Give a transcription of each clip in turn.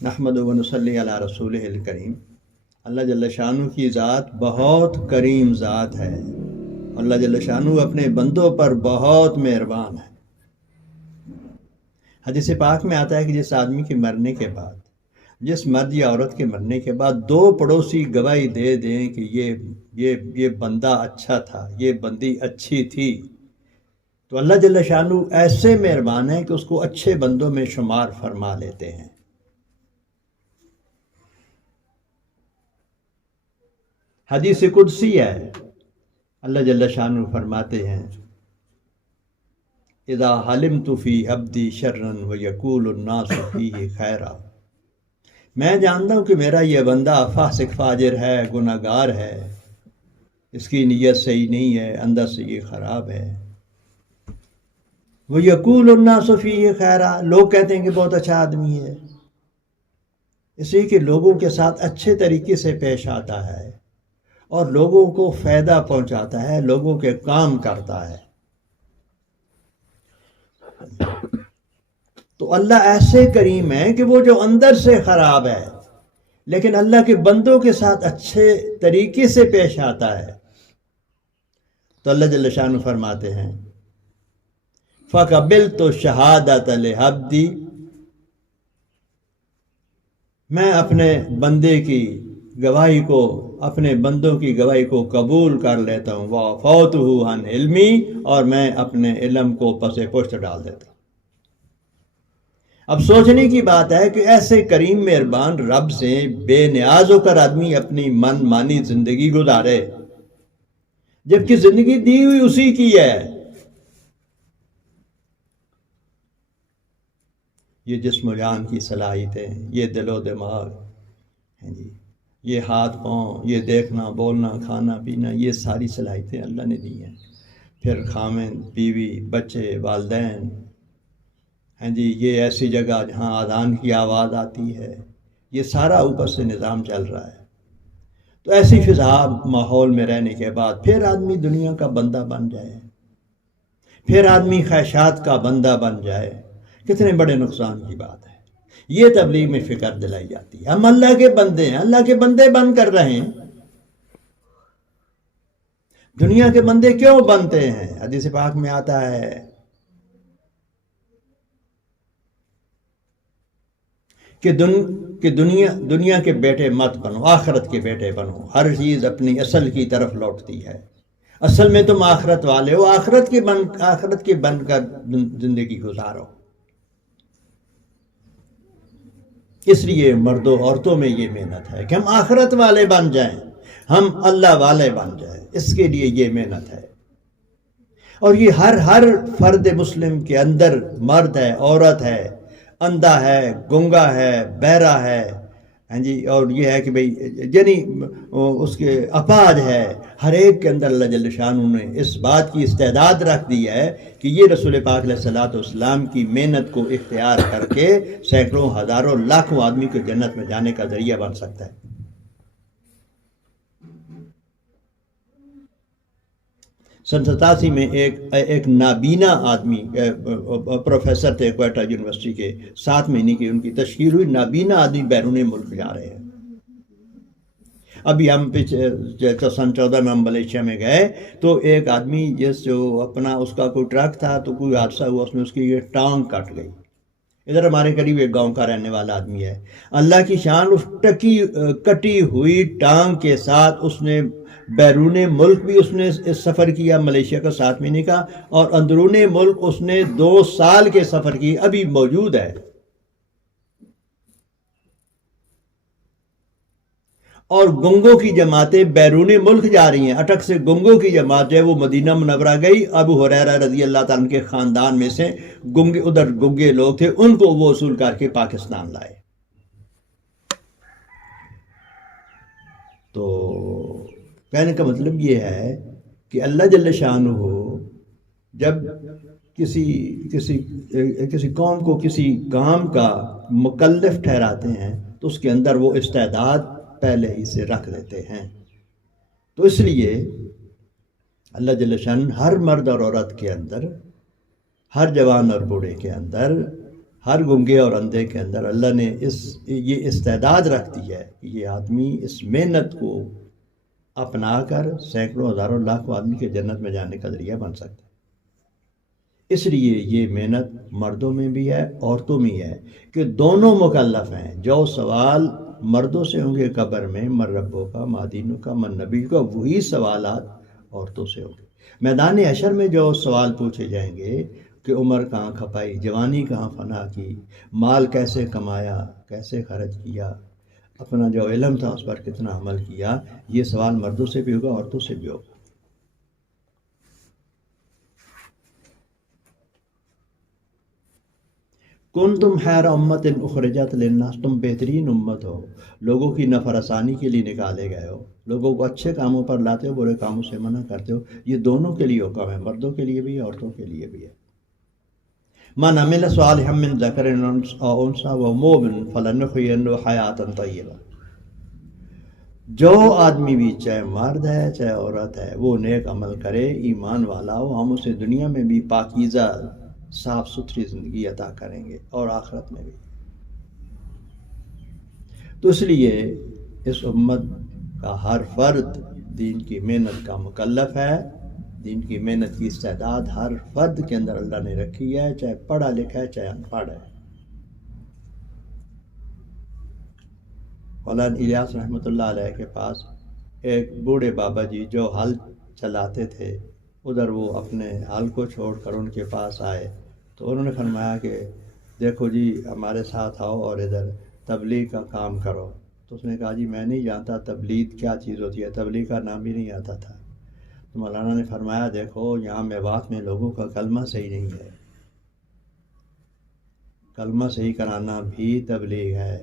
نحمد و نصلی علی رسول الکریم۔ اللہ جل شانہ کی ذات بہت کریم ذات ہے۔ اللہ جل شانہ اپنے بندوں پر بہت مہربان ہے۔ حدیث پاک میں آتا ہے کہ جس آدمی کے مرنے کے بعد، جس مرد یا عورت کے مرنے کے بعد دو پڑوسی گواہی دے دیں کہ یہ بندہ اچھا تھا، یہ بندی اچھی تھی، تو اللہ جل شانہ ایسے مہربان ہے کہ اس کو اچھے بندوں میں شمار فرما لیتے ہیں۔ حدیث قدسی ہے، اللہ جل شانہ فرماتے ہیں اذا حلمت فی عبدی شرا ویقول الناس فیہ خیرا، میں جانتا ہوں کہ میرا یہ بندہ فاسق فاجر ہے، گناہ گار ہے، اس کی نیت صحیح نہیں ہے، اندر سے یہ خراب ہے۔ ویقول الناس فیہ خیرا، لوگ کہتے ہیں کہ بہت اچھا آدمی ہے، اس لیے کہ لوگوں کے ساتھ اچھے طریقے سے پیش آتا ہے اور لوگوں کو فائدہ پہنچاتا ہے، لوگوں کے کام کرتا ہے۔ تو اللہ ایسے کریم ہے کہ وہ جو اندر سے خراب ہے لیکن اللہ کے بندوں کے ساتھ اچھے طریقے سے پیش آتا ہے، تو اللہ جل شانہ فرماتے ہیں فَقَبِلْتُ شَهَادَةَ لِعَبْدِي، میں اپنے بندے کی گواہی کو، اپنے بندوں کی گواہی کو قبول کر لیتا ہوں، وَعَفَوْتُهُ عَنْ عِلْمِي، اور میں اپنے علم کو پس پشت ڈال دیتا ہوں۔ اب سوچنے کی بات ہے کہ ایسے کریم مہربان رب سے بے نیاز ہو کر آدمی اپنی من مانی زندگی گزارے، جبکہ زندگی دی ہوئی اسی کی ہے۔ یہ جسم و جان کی صلاحیتیں، یہ دل و دماغ، یہ ہاتھ پاؤں، یہ دیکھنا بولنا کھانا پینا، یہ ساری صلاحیتیں اللہ نے دی ہیں۔ پھر خامند، بیوی، بچے، والدین، یہ ایسی جگہ جہاں اذان کی آواز آتی ہے، یہ سارا اوپر سے نظام چل رہا ہے۔ تو ایسی فضا ماحول میں رہنے کے بعد پھر آدمی دنیا کا بندہ بن جائے، پھر آدمی خواہشات کا بندہ بن جائے، کتنے بڑے نقصان کی بات ہے۔ یہ تبلیغ میں فکر دلائی جاتی ہے، ہم اللہ کے بندے ہیں، اللہ کے بندے بن کر رہے ہیں۔ دنیا کے بندے کیوں بنتے ہیں؟ حدیث پاک میں آتا ہے کہ دنیا کے بیٹے مت بنو، آخرت کے بیٹے بنو۔ ہر چیز اپنی اصل کی طرف لوٹتی ہے، اصل میں تم آخرت والے ہو، آخرت کے بن کر زندگی گزارو۔ اس لیے مردوں عورتوں میں یہ محنت ہے کہ ہم آخرت والے بن جائیں، ہم اللہ والے بن جائیں، اس کے لیے یہ محنت ہے۔ اور یہ ہر فرد مسلم کے اندر، مرد ہے، عورت ہے، اندھا ہے، گنگا ہے، بہرا ہے، اور یہ ہے کہ یعنی اس کے اپاہج ہے، ہر ایک کے اندر اللہ جل شانہ نے اس بات کی استعداد رکھ دی ہے کہ یہ رسول پاک علیہ الصلوۃ والسلام کی محنت کو اختیار کر کے سینکڑوں ہزاروں لاکھوں آدمی کو جنت میں جانے کا ذریعہ بن سکتا ہے۔ سن 87 میں ایک نابینا آدمی، پروفیسر تھے کوئٹہ یونیورسٹی کے، 7 مہینے کی ان کی تشہیر ہوئی، نابینا آدمی بیرون ملک جا رہے ہیں۔ ابھی ہم سن 14 میں ہم ملیشیا میں گئے تو ایک آدمی اس کا کوئی ٹرک تھا تو کوئی حادثہ ہوا، اس میں اس کی یہ ٹانگ کٹ گئی۔ ادھر ہمارے قریب ایک گاؤں کا رہنے والا آدمی ہے، اللہ کی شان، اس کٹی ہوئی ٹانگ کے ساتھ اس نے بیرون ملک بھی اس نے سفر کیا، ملیشیا کا 7 مہینے کا، اور اندرون ملک اس نے 2 سال کے سفر کی، ابھی موجود ہے۔ اور گنگوں کی جماعتیں بیرون ملک جا رہی ہیں، اٹک سے گنگوں کی جماعت جو ہے وہ مدینہ منورہ گئی، ابو ہریرہ رضی اللہ تعالیٰ عنہ کے خاندان میں سے ادھر گنگے لوگ تھے، ان کو وہ وصول کر کے پاکستان لائے۔ تو کہنے کا مطلب یہ ہے کہ اللہ جل شانہ جب کسی قوم کو کسی کام کا مکلف ٹھہراتے ہیں تو اس کے اندر وہ استعداد پہلے ہی سے رکھ دیتے ہیں۔ تو اس لیے اللہ جل شانہ ہر مرد اور عورت کے اندر، ہر جوان اور بوڑھے کے اندر ہر گنگے اور اندھے کے اندر اللہ نے یہ استعداد رکھ دی ہے کہ یہ آدمی اس محنت کو اپنا کر سینکڑوں ہزاروں لاکھوں آدمی کے جنت میں جانے کا ذریعہ بن سکتا ہے۔ اس لیے یہ محنت مردوں میں بھی ہے عورتوں میں ہے کہ دونوں مکلف ہیں۔ جو سوال مردوں سے ہوں گے قبر میں من ربوں کا ما دینوں کا من نبی کا، وہی سوالات عورتوں سے ہوں گے۔ میدان حشر میں جو سوال پوچھے جائیں گے کہ عمر کہاں کھپائی، جوانی کہاں فنا کی، مال کیسے کمایا، کیسے خرچ کیا، اپنا جو علم تھا اس پر کتنا عمل کیا، یہ سوال مردوں سے بھی ہوگا عورتوں سے بھی ہوگا۔ کنتم خیر امت اخرجت للناس، تم بہترین امت ہو، لوگوں کی نفع رسانی کے لیے نکالے گئے ہو، لوگوں کو اچھے کاموں پر لاتے ہو، برے کاموں سے منع کرتے ہو۔ یہ دونوں کے لیے حکم ہے، مردوں کے لیے بھی ہے عورتوں کے لیے بھی ہے۔ من عمل صالحا من ذکر او انثی وهو مؤمن فلنحیینہ حیاۃ طیبہ، جو آدمی بھی چاہے مرد ہے چاہے عورت ہے وہ نیک عمل کرے، ایمان والا ہو، ہم اسے دنیا میں بھی پاکیزہ صاف ستھری زندگی عطا کریں گے اور آخرت میں بھی۔ تو اس لیے اس امت کا ہر فرد دین کی محنت کا مکلف ہے۔ دین کی محنت کی استعداد ہر فرد کے اندر اللہ نے رکھی ہے، چاہے پڑھا لکھا ہے چاہے ان پڑھ ہے۔ مولانا الیاس رحمۃ اللہ علیہ کے پاس ایک بوڑھے بابا جی جو ہل چلاتے تھے، ادھر وہ اپنے ہل کو چھوڑ کر ان کے پاس آئے تو انہوں نے فرمایا کہ دیکھو جی ہمارے ساتھ آؤ اور ادھر تبلیغ کا کام کرو۔ تو اس نے کہا جی میں نہیں جانتا تبلیغ کیا چیز ہوتی ہے، تبلیغ کا نام بھی نہیں آتا تھا۔ تو مولانا نے فرمایا دیکھو یہاں میوات میں لوگوں کا کلمہ صحیح نہیں ہے، کلمہ صحیح کرانا بھی تبلیغ ہے۔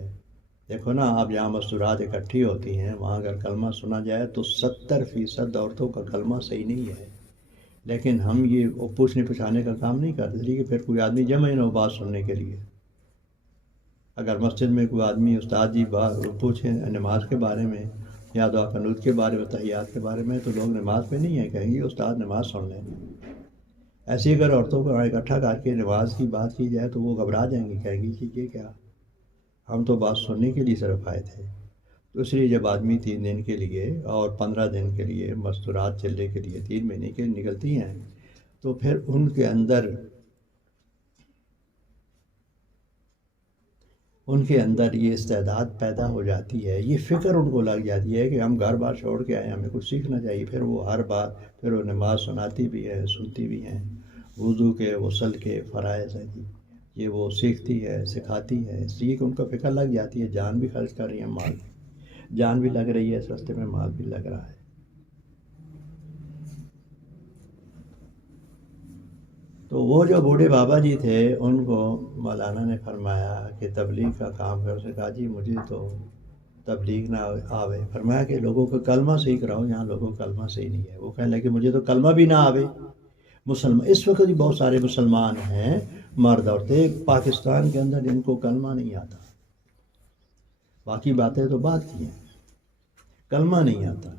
دیکھو نا آپ جہاں مستورات اکٹھی ہوتی ہیں وہاں اگر کلمہ سنا جائے تو 70% عورتوں کا کلمہ صحیح نہیں ہے، لیکن ہم یہ پوچھنے پچھانے کا کام نہیں کرتے، اس لیے کہ پھر کوئی آدمی جمع ہی نہ ہو بات سننے کے لیے۔ اگر مسجد میں کوئی آدمی استاد جی پوچھیں نماز کے بارے میں یا دعا قنوت کے بارے میں، تحیات کے بارے میں، تو لوگ نماز پہ نہیں ہیں، کہیں گے استاد نماز سن لیں۔ ایسے اگر عورتوں کو اکٹھا کر کے نماز کی بات کی جائے تو وہ گھبرا جائیں گی، کہیں گی کہ یہ کیا، ہم تو بات سننے کے لیے صرف آئے تھے۔ تو اس لیے جب آدمی 3 دن کے لیے اور 15 دن کے لیے مستورات چلنے کے لیے 3 مہینے کے نکلتی ہیں تو پھر ان کے اندر یہ استعداد پیدا ہو جاتی ہے، یہ فکر ان کو لگ جاتی ہے کہ ہم گھر بار چھوڑ کے آئے، ہمیں کچھ سیکھنا چاہیے۔ پھر وہ ہر بار پھر وہ نماز سناتی بھی ہے، سنتی بھی ہیں، وضو کے غسل کے فرائض ہیں جی یہ وہ سیکھتی ہے سکھاتی ہے، اس لیے کہ ان کا فکر لگ جاتی ہے، جان بھی خرچ کر رہی ہیں، مال بھی، جان بھی لگ رہی ہے اس راستے میں، مال بھی لگ رہا ہے۔ تو وہ جو بوڑھے بابا جی تھے ان کو مولانا نے فرمایا کہ تبلیغ کا کام کر، اسے کہا جی مجھے تو تبلیغ نہ آوے۔ فرمایا کہ لوگوں کو کلمہ صحیح کراؤ، یہاں لوگوں کو کلمہ صحیح نہیں ہے۔ وہ کہنے لگے مجھے تو کلمہ بھی نہ آوے۔ مسلمان اس وقت بھی بہت سارے مسلمان ہیں مرد عورتیں پاکستان کے اندر جن کو کلمہ نہیں آتا، باقی باتیں تو بات کی ہیں، کلمہ نہیں آتا،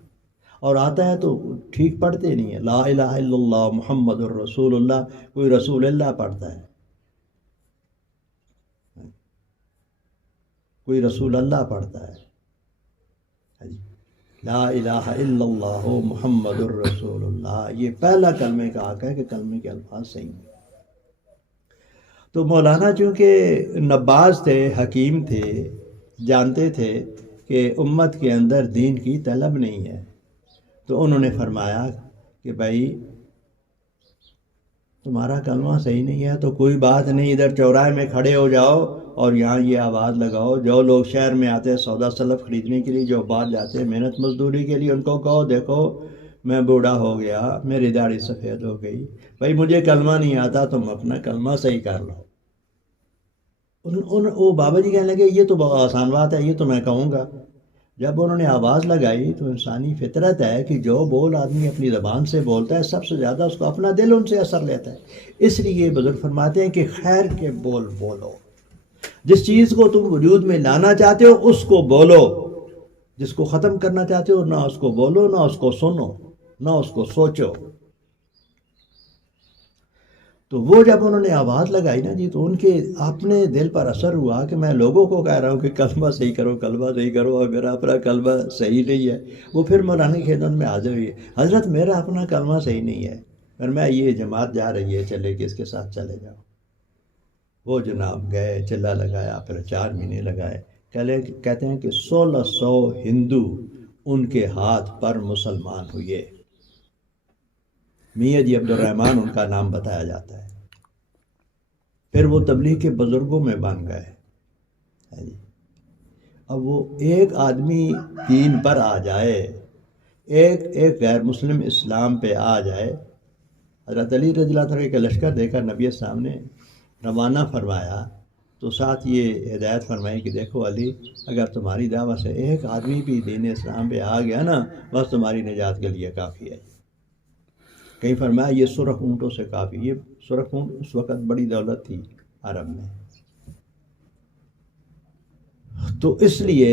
اور آتا ہے تو ٹھیک پڑھتے نہیں ہیں۔ لا الہ الا اللہ محمد الرسول اللہ، کوئی رسول اللہ پڑھتا ہے، کوئی رسول اللہ پڑھتا ہے، لا الہ الا اللہ محمد الرسول اللہ، یہ پہلا کلمے کا حق ہے کہ کلمے کے الفاظ صحیح ہیں۔ تو مولانا چونکہ نباز تھے، حکیم تھے، جانتے تھے کہ امت کے اندر دین کی طلب نہیں ہے، تو انہوں نے فرمایا کہ بھائی تمہارا کلمہ صحیح نہیں ہے تو کوئی بات نہیں، ادھر چوراہے میں کھڑے ہو جاؤ اور یہاں یہ آواز لگاؤ، جو لوگ شہر میں آتے ہیں سودا سلف خریدنے کے لیے، جو باہر جاتے ہیں محنت مزدوری کے لیے، ان کو کہو دیکھو میں بوڑھا ہو گیا، میری داڑھی سفید ہو گئی، بھائی مجھے کلمہ نہیں آتا، تم اپنا کلمہ صحیح کر لو۔ وہ بابا جی کہنے لگے یہ تو بہت آسان بات ہے، یہ تو میں کہوں گا۔ جب انہوں نے آواز لگائی تو انسانی فطرت ہے کہ جو بول آدمی اپنی زبان سے بولتا ہے سب سے زیادہ اس کو اپنا دل ان سے اثر لیتا ہے۔ اس لیے بزرگ فرماتے ہیں کہ خیر کے بول بولو، جس چیز کو تم وجود میں لانا چاہتے ہو اس کو بولو، جس کو ختم کرنا چاہتے ہو نہ اس کو بولو، نہ اس کو سنو، نہ اس کو سوچو۔ تو وہ جب انہوں نے آواز لگائی نا جی، تو ان کے اپنے دل پر اثر ہوا کہ میں لوگوں کو کہہ رہا ہوں کہ کلمہ صحیح کرو، کلمہ صحیح کرو، اور میرا اپنا کلمہ صحیح نہیں ہے۔ وہ پھر مولانا کی خدمت میں حاضر ہوئی، حضرت میرا اپنا کلمہ صحیح نہیں ہے، اور میں یہ جماعت جا رہی ہے، چلے کہ اس کے ساتھ چلے جاؤ۔ وہ جناب گئے، چلا لگایا، پھر 4 مہینے لگائے۔ کہتے ہیں کہ 1600 ہندو ان کے ہاتھ پر مسلمان ہوئے۔ میاں جی عبد الرحمن ان کا نام بتایا جاتا ہے۔ پھر وہ تبلیغ کے بزرگوں میں بن گئے۔ اب وہ ایک آدمی دین پر آ جائے، ایک غیر مسلم اسلام پہ آ جائے۔ حضرت علی رضی اللہ عنہ کے لشکر دے کر نبی السلام نے روانہ فرمایا، تو ساتھ یہ ہدایت فرمائی کہ دیکھو علی، اگر تمہاری دعوت سے ایک آدمی بھی دین اسلام پہ آ گیا نا، بس تمہاری نجات کے لیے کافی ہے۔ کہیں فرمایا یہ سرخ اونٹوں سے کافی۔ یہ سرخ اونٹ اس وقت بڑی دولت تھی عرب میں۔ تو اس لیے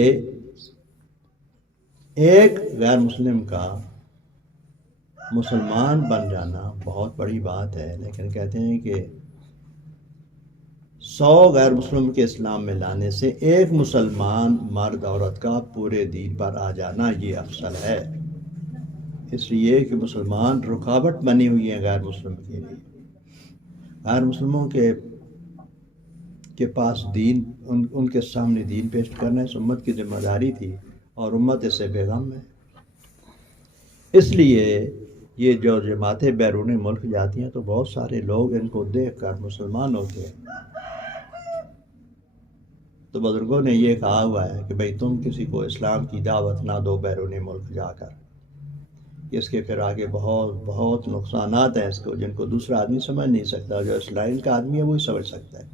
ایک غیر مسلم کا مسلمان بن جانا بہت بڑی بات ہے، لیکن کہتے ہیں کہ 100 غیر مسلم کے اسلام میں لانے سے ایک مسلمان مرد عورت کا پورے دین پر آ جانا یہ افضل ہے۔ اس لیے کہ مسلمان رکاوٹ بنی ہوئی ہے غیر مسلم کے لیے۔ غیر مسلموں کے پاس دین، ان کے سامنے دین پیش کرنا اس امت کی ذمہ داری تھی، اور امت اس سے بے غم ہے۔ اس لیے یہ جو جماعتیں بیرون ملک جاتی ہیں تو بہت سارے لوگ ان کو دیکھ کر مسلمان ہوتے ہیں۔ تو بزرگوں نے یہ کہا ہوا ہے کہ بھئی تم کسی کو اسلام کی دعوت نہ دو بیرون ملک جا کر، اس کے پھر آگے بہت بہت نقصانات ہیں اس کو، جن کو دوسرا آدمی سمجھ نہیں سکتا۔ جو اسرائیل کا آدمی ہے وہی سمجھ سکتا ہے۔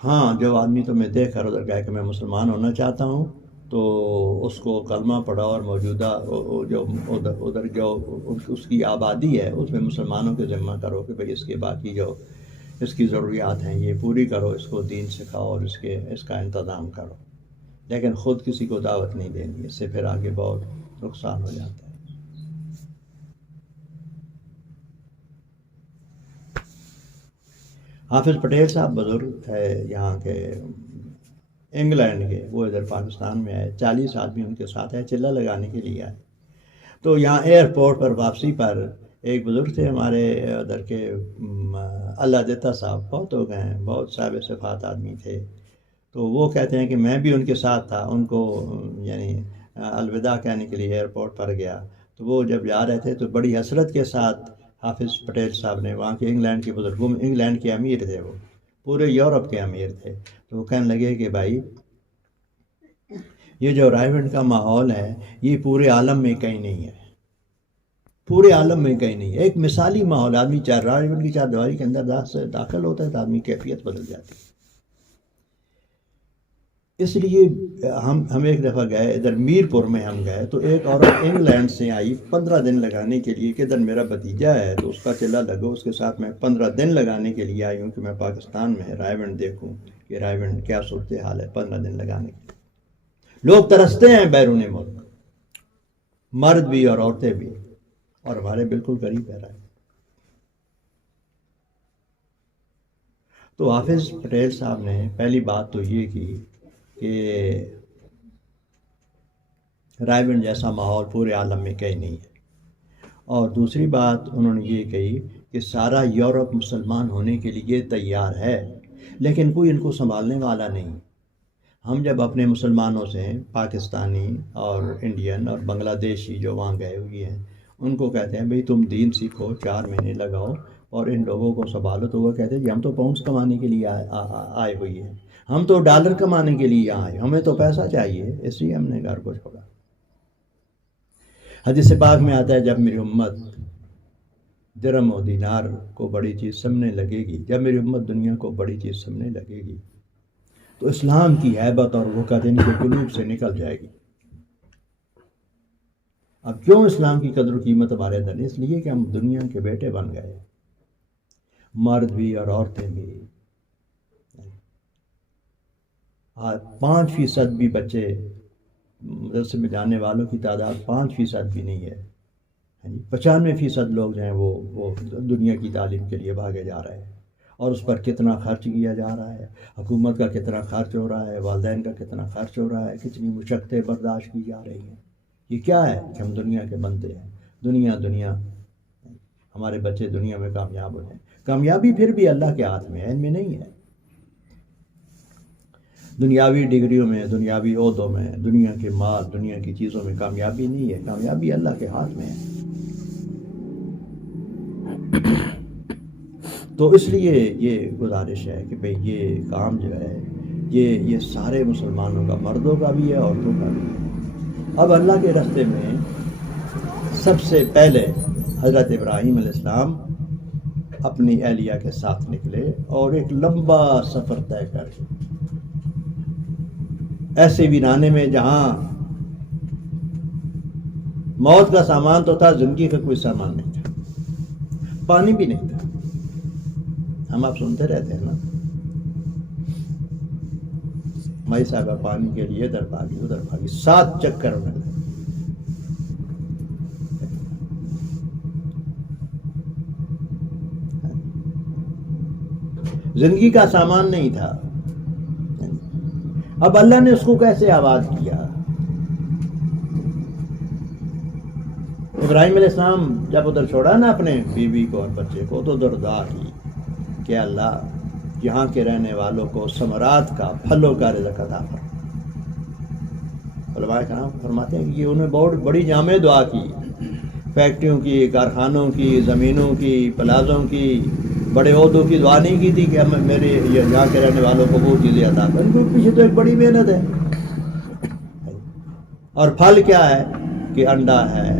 ہاں، جو آدمی تمہیں دیکھ کر ادھر گئے کہ میں مسلمان ہونا چاہتا ہوں، تو اس کو کلمہ پڑھاؤ، اور موجودہ جو ادھر جو اس کی آبادی ہے اس میں مسلمانوں کے ذمہ کرو کہ بھئی اس کے باقی جو اس کی ضروریات ہیں یہ پوری کرو، اس کو دین سکھاؤ، اور اس کا انتظام کرو، لیکن خود کسی کو دعوت نہیں دینی۔ اس سے پھر آگے بہت نقصان ہو جاتا ہے۔ حافظ پٹیل صاحب بزرگ ہے یہاں کے، انگلینڈ کے، وہ ادھر پاکستان میں آئے، 40 آدمی ان کے ساتھ ہے، چلہ لگانے کے لیے آئے۔ تو یہاں ایئرپورٹ پر واپسی پر ایک بزرگ تھے ہمارے ادھر کے، اللہ دیتا صاحب، بہت ہو گئے ہیں، بہت صاحب صفات آدمی تھے۔ تو وہ کہتے ہیں کہ میں بھی ان کے ساتھ تھا، ان کو یعنی الوداع کہنے کے لیے ایئرپورٹ پر گیا۔ تو وہ جب جا رہے تھے تو بڑی حسرت کے ساتھ حافظ پٹیل صاحب نے، وہاں کے انگلینڈ کے بزرگوں میں، انگلینڈ کے امیر تھے، وہ پورے یورپ کے امیر تھے، تو وہ کہنے لگے کہ بھائی یہ جو رائیونڈ کا ماحول ہے یہ پورے عالم میں کہیں نہیں ہے، پورے عالم میں کہیں نہیں ہے۔ ایک مثالی ماحول، آدمی رائیونڈ کی 4 دیواری کے اندر داخل ہوتا ہے تو آدمی کیفیت بدل جاتی ہے۔ اس لیے ہم ایک دفعہ گئے ادھر میرپور میں، ہم گئے تو ایک عورت انگلینڈ سے آئی 15 دن لگانے کے لیے کہ ادھر میرا بھتیجا ہے تو اس کا چلہ لگو، اس کے ساتھ میں 15 دن لگانے کے لیے آئی ہوں کہ میں پاکستان میں رائیونڈ دیکھوں کہ رائیونڈ کیا صورتحال ہے۔ 15 دن لگانے کے لیے لوگ ترستے ہیں بیرون ملک، مرد بھی اور عورتیں بھی، اور ہمارے بالکل قریب ہے رائے۔ تو حافظ پٹیل صاحب نے پہلی بات تو یہ کی کہ رائیونڈ جیسا ماحول پورے عالم میں کہیں نہیں ہے، اور دوسری بات انہوں نے یہ کہی کہ سارا یورپ مسلمان ہونے کے لیے تیار ہے لیکن کوئی ان کو سنبھالنے والا نہیں۔ ہم جب اپنے مسلمانوں سے، پاکستانی اور انڈین اور بنگلہ دیشی جو وہاں گئے ہوئے ہیں، ان کو کہتے ہیں بھئی تم دین سیکھو، 4 مہینے لگاؤ اور ان لوگوں کو سنبھالو، تو وہ کہتے ہیں جی ہم تو پاؤنڈس کمانے کے لیے آئے ہوئی ہیں، ہم تو ڈالر کمانے کے لیے یہاں آئے، ہمیں تو پیسہ چاہیے، اس لیے ہم نے گھر کو چھوڑا۔ حدیث پاک میں آتا ہے جب میری امت درہم و دینار کو بڑی چیز سمجھنے لگے گی، جب میری امت دنیا کو بڑی چیز سمجھنے لگے گی تو اسلام کی ہیبت اور وقت ان کے قلوب سے نکل جائے گی۔ اب کیوں اسلام کی قدر و قیمت ہمارے اندر؟ اس لیے کہ ہم دنیا کے بیٹے بن گئے، مرد بھی اور عورتیں بھی۔ 5% بھی بچے مدرسے میں جانے والوں کی تعداد 5% بھی نہیں ہے 95% لوگ جو ہیں وہ دنیا کی تعلیم کے لیے بھاگے جا رہے ہیں، اور اس پر کتنا خرچ کیا جا رہا ہے، حکومت کا کتنا خرچ ہو رہا ہے، والدین کا کتنا خرچ ہو رہا ہے، کتنی مشقتیں برداشت کی جا رہی ہیں۔ یہ کیا ہے کہ ہم دنیا کے بندے ہیں، دنیا ہمارے بچے دنیا میں کامیاب ہو جائیں۔ کامیابی پھر بھی اللہ کے ہاتھ میں ہے، ان میں نہیں ہے۔ دنیاوی ڈگریوں میں، دنیاوی عہدوں میں، دنیا کے مال، دنیا کی چیزوں میں کامیابی نہیں ہے، کامیابی اللہ کے ہاتھ میں ہے۔ تو اس لیے یہ گزارش ہے کہ بھئی یہ کام جو ہے یہ سارے مسلمانوں کا، مردوں کا بھی ہے، عورتوں کا بھی ہے۔ اب اللہ کے راستے میں سب سے پہلے حضرت ابراہیم علیہ السلام اپنی اہلیہ کے ساتھ نکلے اور ایک لمبا سفر طے کر کے ایسے ویرانے میں جہاں موت کا سامان تو تھا، زندگی کا کوئی سامان نہیں تھا، پانی بھی نہیں تھا۔ ہم آپ سنتے رہتے ہیں نا، مائی صاحبہ پانی کے لیے ادھر بھاگی ادھر بھاگی، 7 چکر انہوں نے۔ زندگی کا سامان نہیں تھا۔ اب اللہ نے اس کو کیسے آباد کیا؟ ابراہیم علیہ السلام جب ادھر چھوڑا نا اپنے بیوی کو اور بچے کو، تو ادھر دعا کی کہ اللہ یہاں کے رہنے والوں کو ثمرات کا، پھلوں کا رزق عطا فرما۔ علماء کرام فرماتے ہیں کہ انہوں نے بہت بڑی جامع دعا کی، فیکٹریوں کی، کارخانوں کی، زمینوں کی، پلازوں کی، بڑے عہدوں کی دعا نہیں کی تھی کہ ہم میرے یہاں کے رہنے والوں کو وہ چیزیں عطا کریں۔ ان کے پیچھے تو ایک بڑی محنت ہے۔ اور پھل کیا ہے کہ انڈا ہے،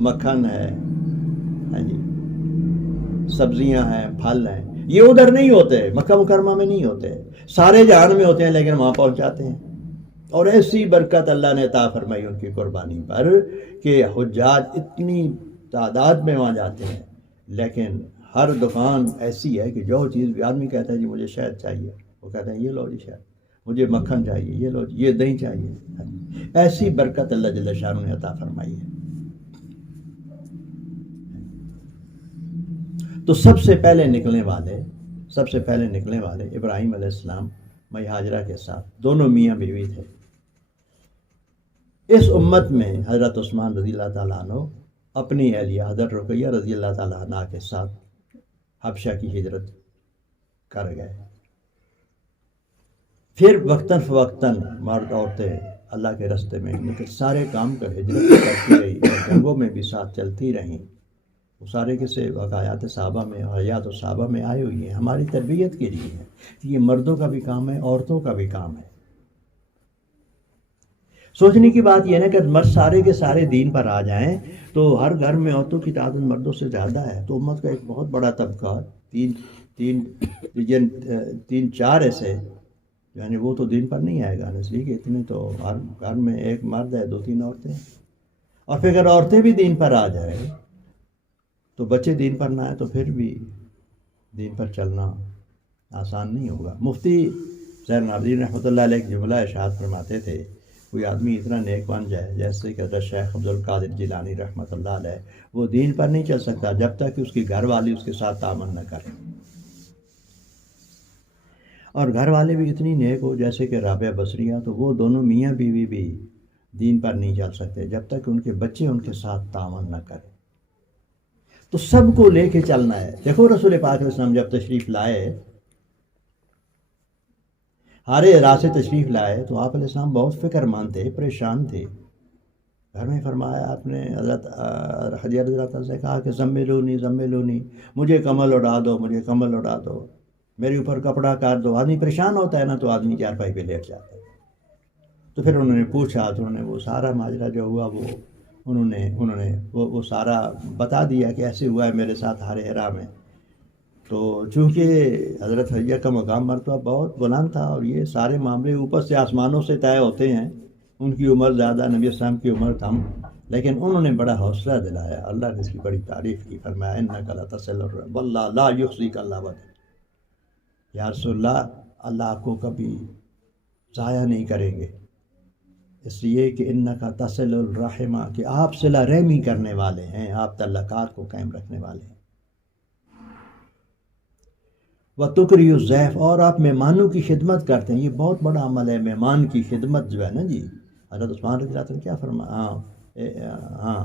مکھن ہے، سبزیاں ہیں، پھل ہیں۔ یہ ادھر نہیں ہوتے، مکہ مکرمہ میں نہیں ہوتے، سارے جہان میں ہوتے ہیں، لیکن وہاں پہنچاتے ہیں۔ اور ایسی برکت اللہ نے عطا فرمائی ان کی قربانی پر کہ حجاج اتنی تعداد میں وہاں جاتے ہیں، لیکن ہر دکان ایسی ہے کہ جو چیز بھی آدمی کہتا ہے جی مجھے شہد چاہیے، وہ کہتے ہیں یہ لو جی شہد، مجھے مکھن چاہیے، یہ لو جی، یہ دہی چاہیے۔ ایسی برکت اللہ جل شانہ نے عطا فرمائی ہے۔ تو سب سے پہلے نکلنے والے ابراہیم علیہ السلام مائی ہاجرہ کے ساتھ، دونوں میاں بیوی تھے۔ اس امت میں حضرت عثمان رضی اللہ تعالیٰ عنہ اپنی اہلیہ حضرت رقیہ رضی اللہ تعالیٰ عنہ کے ساتھ حبشہ کی ہجرت کر گئے۔ پھر وقتاً فوقتاً مرد عورتیں اللہ کے راستے میں سارے کام کر ہجرت کرتی رہی، اور جنگوں میں بھی ساتھ چلتی رہیں۔ وہ سارے کسے واقعات صحابہ میں، حیات و صحابہ میں آئے ہوئی ہیں، ہماری تربیت کے لیے ہے۔ یہ مردوں کا بھی کام ہے، عورتوں کا بھی کام ہے۔ سوچنے کی بات یہ ہے کہ مرد سارے کے سارے دین پر آ جائیں تو ہر گھر میں عورتوں کی تعداد مردوں سے زیادہ ہے، تو امت کا ایک بہت بڑا طبقہ، تین چار ایسے یعنی وہ تو دین پر نہیں آئے گا، اس لیے کہ اتنے تو ہر گھر میں ایک مرد ہے، 2-3 عورتیں، اور پھر اگر عورتیں بھی دین پر آ جائیں تو بچے دین پر نہ آئے تو پھر بھی دین پر چلنا آسان نہیں ہوگا۔ مفتی زین العابدین رحمۃ اللہ علیہ ایک جملہ ارشاد فرماتے تھے، کوئی آدمی اتنا نیک بن جائے جیسے کہ حضرت شیخ عبدالقادر جیلانی رحمۃ اللہ علیہ، وہ دین پر نہیں چل سکتا جب تک کہ اس کی گھر والی اس کے ساتھ تعاون نہ کرے، اور گھر والے بھی اتنی نیک ہو جیسے کہ رابعہ بصریہ، تو وہ دونوں میاں بیوی بھی دین پر نہیں چل سکتے جب تک کہ ان کے بچے ان کے ساتھ تعاون نہ کریں۔ تو سب کو لے کے چلنا ہے۔ دیکھو رسول پاک علیہ السلام جب تشریف لائے، ہارے راستے تشریف لائے، تو آپ علیہ السلام بہت فکر مند تھے، پریشان تھے۔ گھر میں فرمایا آپ نے، حضرت خدیجہ رضی اللہ عنہا سے کہا کہ زملونی، مجھے کمل اڑا دو، مجھے کمل اڑا دو، میرے اوپر کپڑا کاٹ دو۔ آدمی پریشان ہوتا ہے نا تو آدمی چارپائی پہ لیٹ جاتا ہے۔ تو پھر انہوں نے پوچھا، تو انہوں نے وہ سارا ماجرا جو ہوا انہوں نے وہ سارا بتا دیا کہ ایسے ہوا ہے میرے ساتھ حار حرا میں۔ تو چونکہ حضرت خدیجہ کا مقام مرتبہ بہت بلند تھا، اور یہ سارے معاملے اوپر سے آسمانوں سے طے ہوتے ہیں، ان کی عمر زیادہ، نبی السلام کی عمر کم، لیکن انہوں نے بڑا حوصلہ دلایا، اللہ نے اس کی بڑی تعریف کی، فرمایا انک لتصل الرحم واللہ لا یخزیک اللہ وعدہ، یا رسول اللہ، اللہ آپ کو کبھی ضائع نہیں کریں گے۔ اس لیے کہ انکا تصل الرحمہ، کہ آپ صلہ رحمی کرنے والے ہیں، آپ تعلقات کو قائم رکھنے والے ہیں، وتکری الضیف، اور آپ مہمانوں کی خدمت کرتے ہیں۔ یہ بہت بڑا عمل ہے، مہمان کی خدمت جو ہے نا جی۔ حضرت عثمان رضی اللہ عنہ نے کیا فرمایا؟ ہاں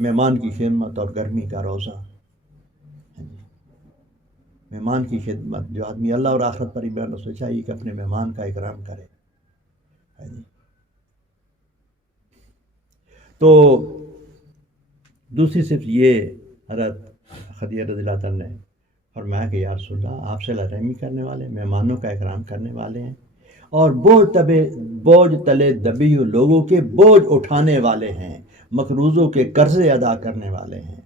مہمان کی خدمت اور گرمی کا روزہ، مہمان کی خدمت۔ جو آدمی اللہ اور آخرت پر ایمان رکھتا ہے چاہیے کہ اپنے مہمان کا اکرام کرے۔ تو دوسری صرف یہ حضرت خدیجہ رضی اللہ عنہ نے فرمایا کہ یا رسول اللہ، آپ صلہ رحمی کرنے والے، مہمانوں کا اکرام کرنے والے ہیں، اور بوجھ تلے دبی لوگوں کے بوجھ اٹھانے والے ہیں، مقروضوں کے قرضے ادا کرنے والے ہیں،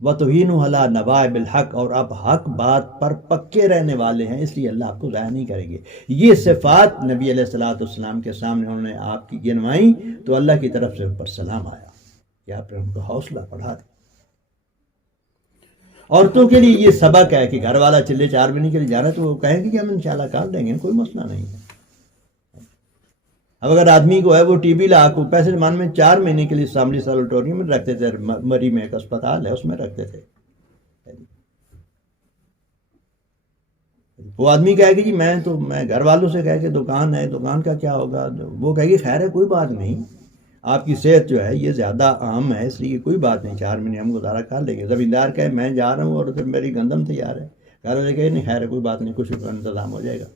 وَتُعِينُوا عَلَىٰ نَوَائِبِ الْحَقِّ، اور آپ حق بات پر پکے رہنے والے ہیں، اس لیے اللہ آپ کو ضائع نہیں کریں گے۔ یہ صفات نبی علیہ السلام کے سامنے انہوں نے آپ کی گنوائیں تو اللہ کی طرف سے ان پر سلام آیا کہ آپ نے ان کو حوصلہ بڑھا دیا۔ عورتوں کے لیے یہ سبق ہے کہ گھر والا چلے 4 مہینے کے لیے جا رہا ہے تو وہ کہیں گے کہ ہم انشاءاللہ کر دیں گے، کوئی مسئلہ نہیں ہے۔ اب اگر آدمی کو ہے وہ ٹی بی لاکھ پیسے زمانے میں 4 مہینے کے لیے ساملی سینیٹوریم میں رکھتے تھے، مری میں ایک اسپتال ہے اس میں رکھتے تھے۔ وہ آدمی کہے گی جی میں گھر والوں سے کہے کہ دکان ہے، دکان کا کیا ہوگا؟ وہ کہے گی خیر ہے کوئی بات نہیں، آپ کی صحت جو ہے یہ زیادہ اہم ہے، اس لیے کوئی بات نہیں، 4 مہینے ہم گزارا کر لیں گے۔ زمیندار کہے میں جا رہا ہوں اور پھر میری گندم تیار ہے، گھر والے کہے نہیں خیر ہے کوئی بات نہیں، کچھ انتظام ہو جائے گا۔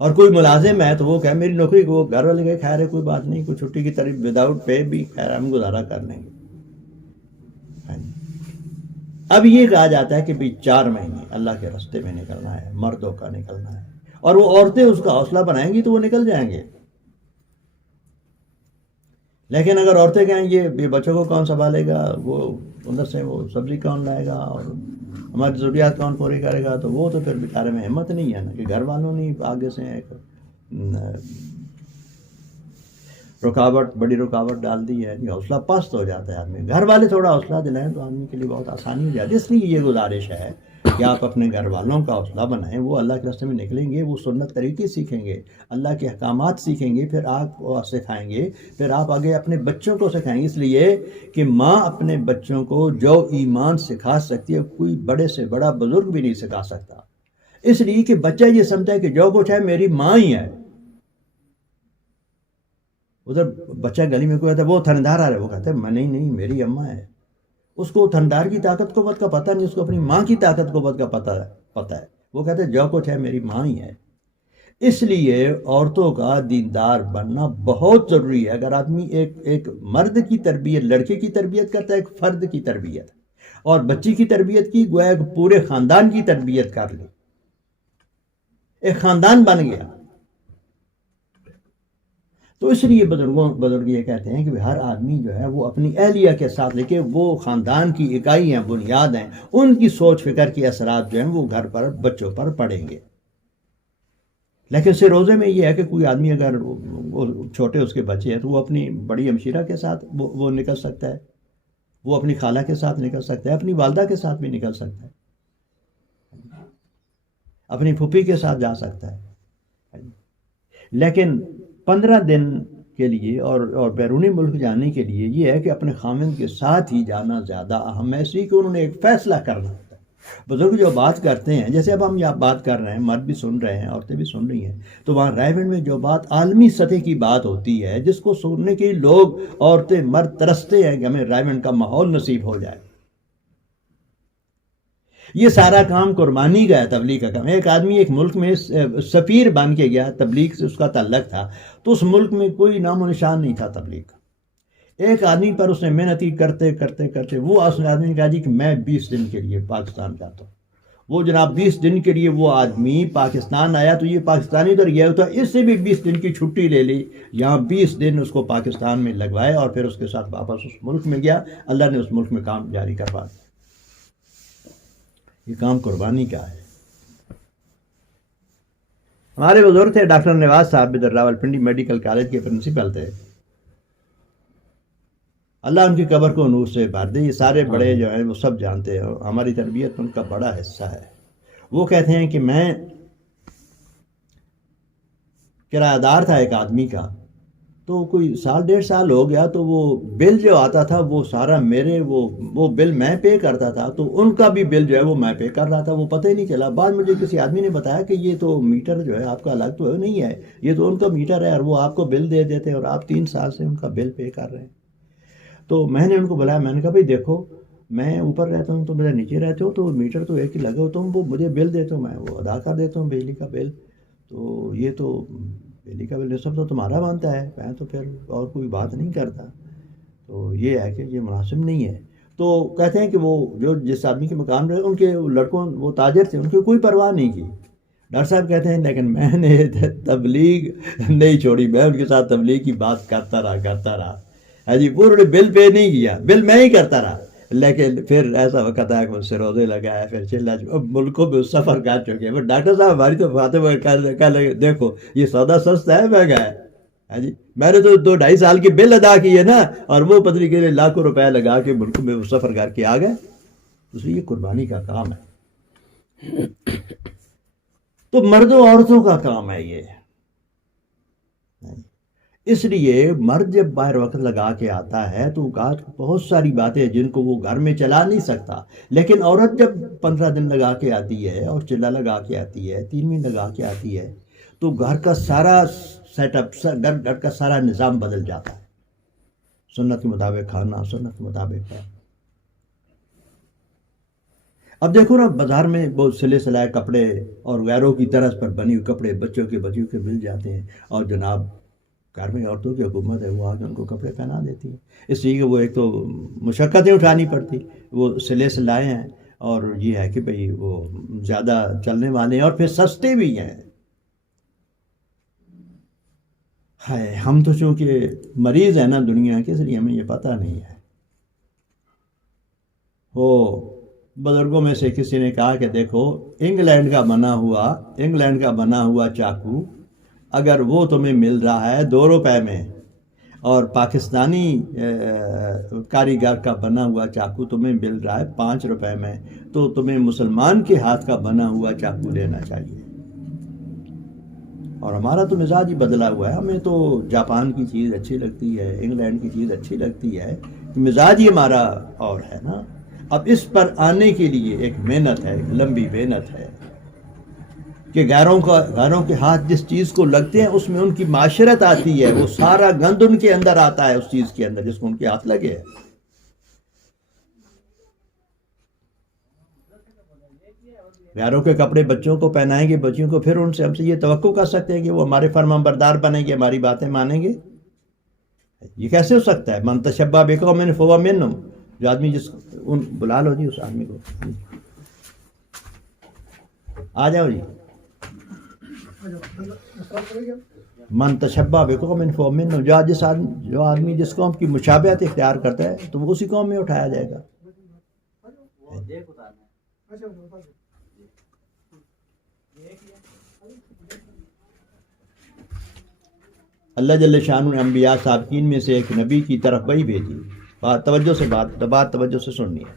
اور کوئی ملازم ہے تو وہ کہے میری نوکری کو، وہ گھر والے کہے خیر ہے کوئی بات نہیں، کوئی چھٹی کی طرف وداؤٹ پے بھی خیر ہم گزارا کر لیں گے۔ اب یہ کہا جاتا ہے کہ بھی 4 مہینے اللہ کے راستے میں نکلنا ہے، مردوں کا نکلنا ہے، اور وہ عورتیں اس کا حوصلہ بنائیں گی تو وہ نکل جائیں گے۔ لیکن اگر عورتیں کہیں یہ بچوں کو کون سنبھالے گا، وہ ادھر سے وہ سبزی کون لائے گا، اور ہماری ضروریات کون پوری کرے گا، تو وہ تو پھر بیچارے میں ہمت نہیں ہے نا، کہ گھر والوں نے آگے سے ایک بڑی رکاوٹ ڈال دی ہے، حوصلہ پست ہو جاتا ہے آدمی۔ گھر والے تھوڑا حوصلہ دلائیں تو آدمی کے لیے بہت آسانی ہو جاتی ہے۔ اس لیے یہ گزارش ہے کہ آپ اپنے گھر والوں کا حوصلہ بنائیں، وہ اللہ کے راستے میں نکلیں گے، وہ سنت طریقے سیکھیں گے، اللہ کے احکامات سیکھیں گے، پھر آپ سکھائیں گے، پھر آپ آگے اپنے بچوں کو سکھائیں گے۔ اس لیے کہ ماں اپنے بچوں کو جو ایمان سکھا سکتی ہے کوئی بڑے سے بڑا بزرگ بھی نہیں سکھا سکتا، اس لیے کہ بچہ یہ سمجھتا ہے کہ جو کچھ ہے میری ماں ہی ہے۔ ادھر بچہ گلی میں کوئی آتا ہے وہ تھندار آ رہا ہے، وہ کہتا ہے نہیں میری اماں ہے۔ اس کو تھندار کی طاقت قوت کا پتہ نہیں، اس کو اپنی ماں کی طاقت قوت کا پتہ ہے۔ وہ کہتے ہیں جو کچھ ہے میری ماں ہی ہے۔ اس لیے عورتوں کا دیندار بننا بہت ضروری ہے۔ اگر آدمی ایک مرد کی تربیت، لڑکے کی تربیت کرتا ہے، ایک فرد کی تربیت اور بچی کی تربیت کی، گویا ایک پورے خاندان کی تربیت کر لی، ایک خاندان بن گیا۔ تو اس لیے بزرگ یہ کہتے ہیں کہ ہر آدمی جو ہے وہ اپنی اہلیہ کے ساتھ لے کے، وہ خاندان کی اکائی ہیں، بنیاد ہیں، ان کی سوچ فکر کے اثرات جو ہیں وہ گھر پر بچوں پر پڑیں گے۔ لیکن سے روزے میں یہ ہے کہ کوئی آدمی اگر وہ چھوٹے اس کے بچے ہیں تو وہ اپنی بڑی ہمشیرہ کے ساتھ وہ نکل سکتا ہے، وہ اپنی خالہ کے ساتھ نکل سکتا ہے، اپنی والدہ کے ساتھ بھی نکل سکتا ہے، اپنی پھوپھی کے ساتھ جا سکتا ہے۔ لیکن 15 دن کے لیے اور بیرونی ملک جانے کے لیے یہ ہے کہ اپنے خاوند کے ساتھ ہی جانا زیادہ اہم ہے، اس لیے کہ انہوں نے ایک فیصلہ کرنا ہوتا ہے۔ بزرگ جو بات کرتے ہیں، جیسے اب ہم یہاں بات کر رہے ہیں، مرد بھی سن رہے ہیں، عورتیں بھی سن رہی ہیں، تو وہاں رائے میں جو بات عالمی سطح کی بات ہوتی ہے جس کو سننے کے لوگ، عورتیں مرد ترستے ہیں کہ ہمیں رائے کا ماحول نصیب ہو جائے۔ یہ سارا کام قربانی کا ہے، تبلیغ کا کام۔ ایک آدمی ایک ملک میں سفیر بن کے گیا، تبلیغ سے اس کا تعلق تھا، تو اس ملک میں کوئی نام و نشان نہیں تھا تبلیغ کا۔ ایک آدمی پر اس نے محنتی کرتے وہ آدمی نے کہا جی کہ میں 20 دن کے لیے پاکستان جاتا ہوں۔ وہ جناب 20 دن کے لیے وہ آدمی پاکستان آیا، تو یہ پاکستانی ادھر گیا ہوتا، اس سے بھی 20 دن کی چھٹی لے لی، یہاں 20 دن اس کو پاکستان میں لگوائے، اور پھر اس کے ساتھ واپس اس ملک میں گیا۔ اللہ نے اس ملک میں کام جاری کروا دیا۔ یہ کام قربانی کا ہے۔ ہمارے بزرگ تھے ڈاکٹر نواز صاحب ادھر راولپنڈی میڈیکل کالج کے پرنسپل تھے، اللہ ان کی قبر کو نور سے بھر دے۔ یہ سارے بڑے جو ہیں وہ سب جانتے ہیں، ہماری تربیت ان کا بڑا حصہ ہے۔ وہ کہتے ہیں کہ میں کرایہ دار تھا ایک آدمی کا، تو کوئی سال 1.5 سال ہو گیا، تو وہ بل جو آتا تھا وہ سارا میرے وہ بل میں پے کرتا تھا، تو ان کا بھی بل جو ہے وہ میں پے کر رہا تھا، وہ پتہ ہی نہیں چلا۔ بعد مجھے کسی آدمی نے بتایا کہ یہ تو میٹر جو ہے آپ کا الگ تو نہیں ہے، یہ تو ان کا میٹر ہے، اور وہ آپ کو بل دے دیتے ہیں اور آپ 3 سال سے ان کا بل پے کر رہے ہیں۔ تو میں نے ان کو بلایا، میں نے کہا بھائی دیکھو، میں اوپر رہتا ہوں تو میرا نیچے رہتے ہو، تو میٹر تو ایک ہی لگا ہو، تم وہ مجھے بل دیتے ہو، میں وہ ادا کر دیتا ہوں بجلی کا بل، تو یہ تو بجلی کا بل سب تو تمہارا بنتا ہے، میں تو پھر اور کوئی بات نہیں کرتا۔ تو یہ ہے کہ یہ مناسب نہیں ہے۔ تو کہتے ہیں کہ وہ جو جس آدمی کے مکان رہے، ان کے لڑکوں، وہ تاجر تھے، ان کی کوئی پرواہ نہیں کی۔ ڈاکٹر صاحب کہتے ہیں لیکن میں نے تبلیغ نہیں چھوڑی، میں ان کے ساتھ تبلیغ کی بات کرتا رہا۔ ہاں جی، وہ انہوں نے بل پے نہیں کیا، بل میں ہی کرتا رہا، لیکن پھر ایسا وقت آیا کہ مجھ سے روزے لگایا، پھر چلا اب ملکوں میں سفر کر چکے ہیں۔ ڈاکٹر صاحب ہماری تو باتیں کہہ لگے دیکھو یہ سودا سستا ہے مہنگا ہے، ہاں جی، میں نے تو 2-2.5 سال کی بل ادا کی ہے نا، اور وہ پتلی کے لیے لاکھوں روپے لگا کے ملکوں میں وہ سفر کر کے آ گئے۔ اس لیے یہ قربانی کا کام ہے، تو مردوں عورتوں کا کام ہے یہ۔ اس لیے مرد جب باہر وقت لگا کے آتا ہے تو بہت ساری باتیں جن کو وہ گھر میں چلا نہیں سکتا، لیکن عورت جب 15 دن لگا کے آتی ہے اور چلہ لگا کے آتی ہے، 3 مہینے لگا کے آتی ہے، تو گھر کا سارا سیٹ اپ، گھر کا سارا نظام بدل جاتا ہے۔ سنت کے مطابق کھانا، سنت کے مطابق ہے۔ اب دیکھو نا، بازار میں بہت سلے سلائے کپڑے اور غیروں کی طرز پر بنی ہوئے کپڑے بچوں کے مل جاتے ہیں، اور جناب گھر میں عورتوں کی حکومت ہے، وہ آگے ان کو کپڑے پہنا دیتی ہے، اس لیے کہ وہ ایک تو مشقتیں اٹھانی پڑتی، وہ سلے سلائے ہیں، اور یہ ہے کہ بھئی وہ زیادہ چلنے والے ہیں اور پھر سستے بھی ہیں۔ ہے ہم تو چونکہ مریض ہیں نا دنیا کے، اس لیے ہمیں یہ پتہ نہیں ہے۔ وہ بزرگوں میں سے کسی نے کہا کہ دیکھو، انگلینڈ کا بنا ہوا چاقو اگر وہ تمہیں مل رہا ہے 2 روپے میں، اور پاکستانی کاریگر کا بنا ہوا چاقو تمہیں مل رہا ہے 5 روپے میں، تو تمہیں مسلمان کے ہاتھ کا بنا ہوا چاقو لینا چاہیے۔ اور ہمارا تو مزاج ہی بدلا ہوا ہے، ہمیں تو جاپان کی چیز اچھی لگتی ہے، انگلینڈ کی چیز اچھی لگتی ہے، مزاج ہی ہمارا اور ہے نا۔ اب اس پر آنے کے لیے ایک محنت ہے، ایک لمبی محنت ہے، کہ غیروں کے ہاتھ جس چیز کو لگتے ہیں اس میں ان کی معاشرت آتی ہے، وہ سارا گند ان کے اندر آتا ہے، اس چیز کے اندر جس کو ان کے ہاتھ لگے ہے۔ غیروں کے کپڑے بچوں کو پہنائیں گے، بچیوں کو، پھر ان سے ہم سے یہ توقع کر سکتے ہیں کہ وہ ہمارے فرمان بردار بنیں گے، ہماری باتیں مانیں گے؟ یہ کیسے ہو سکتا ہے؟ من تشبہ بقوم فہو منہم، جو آدمی بلا لو جی اس آدمی کو، آ جاؤ جی۔ من تشبہ بقوم فہو منہم، جو آدمی جس قوم کی مشابہت اختیار کرتا ہے تو وہ اسی قوم میں اٹھایا جائے گا۔ اللہ جل شانہ نے انبیاء سابقین میں سے ایک نبی کی طرف وحی بھیجی۔ بات توجہ سے سننی ہے۔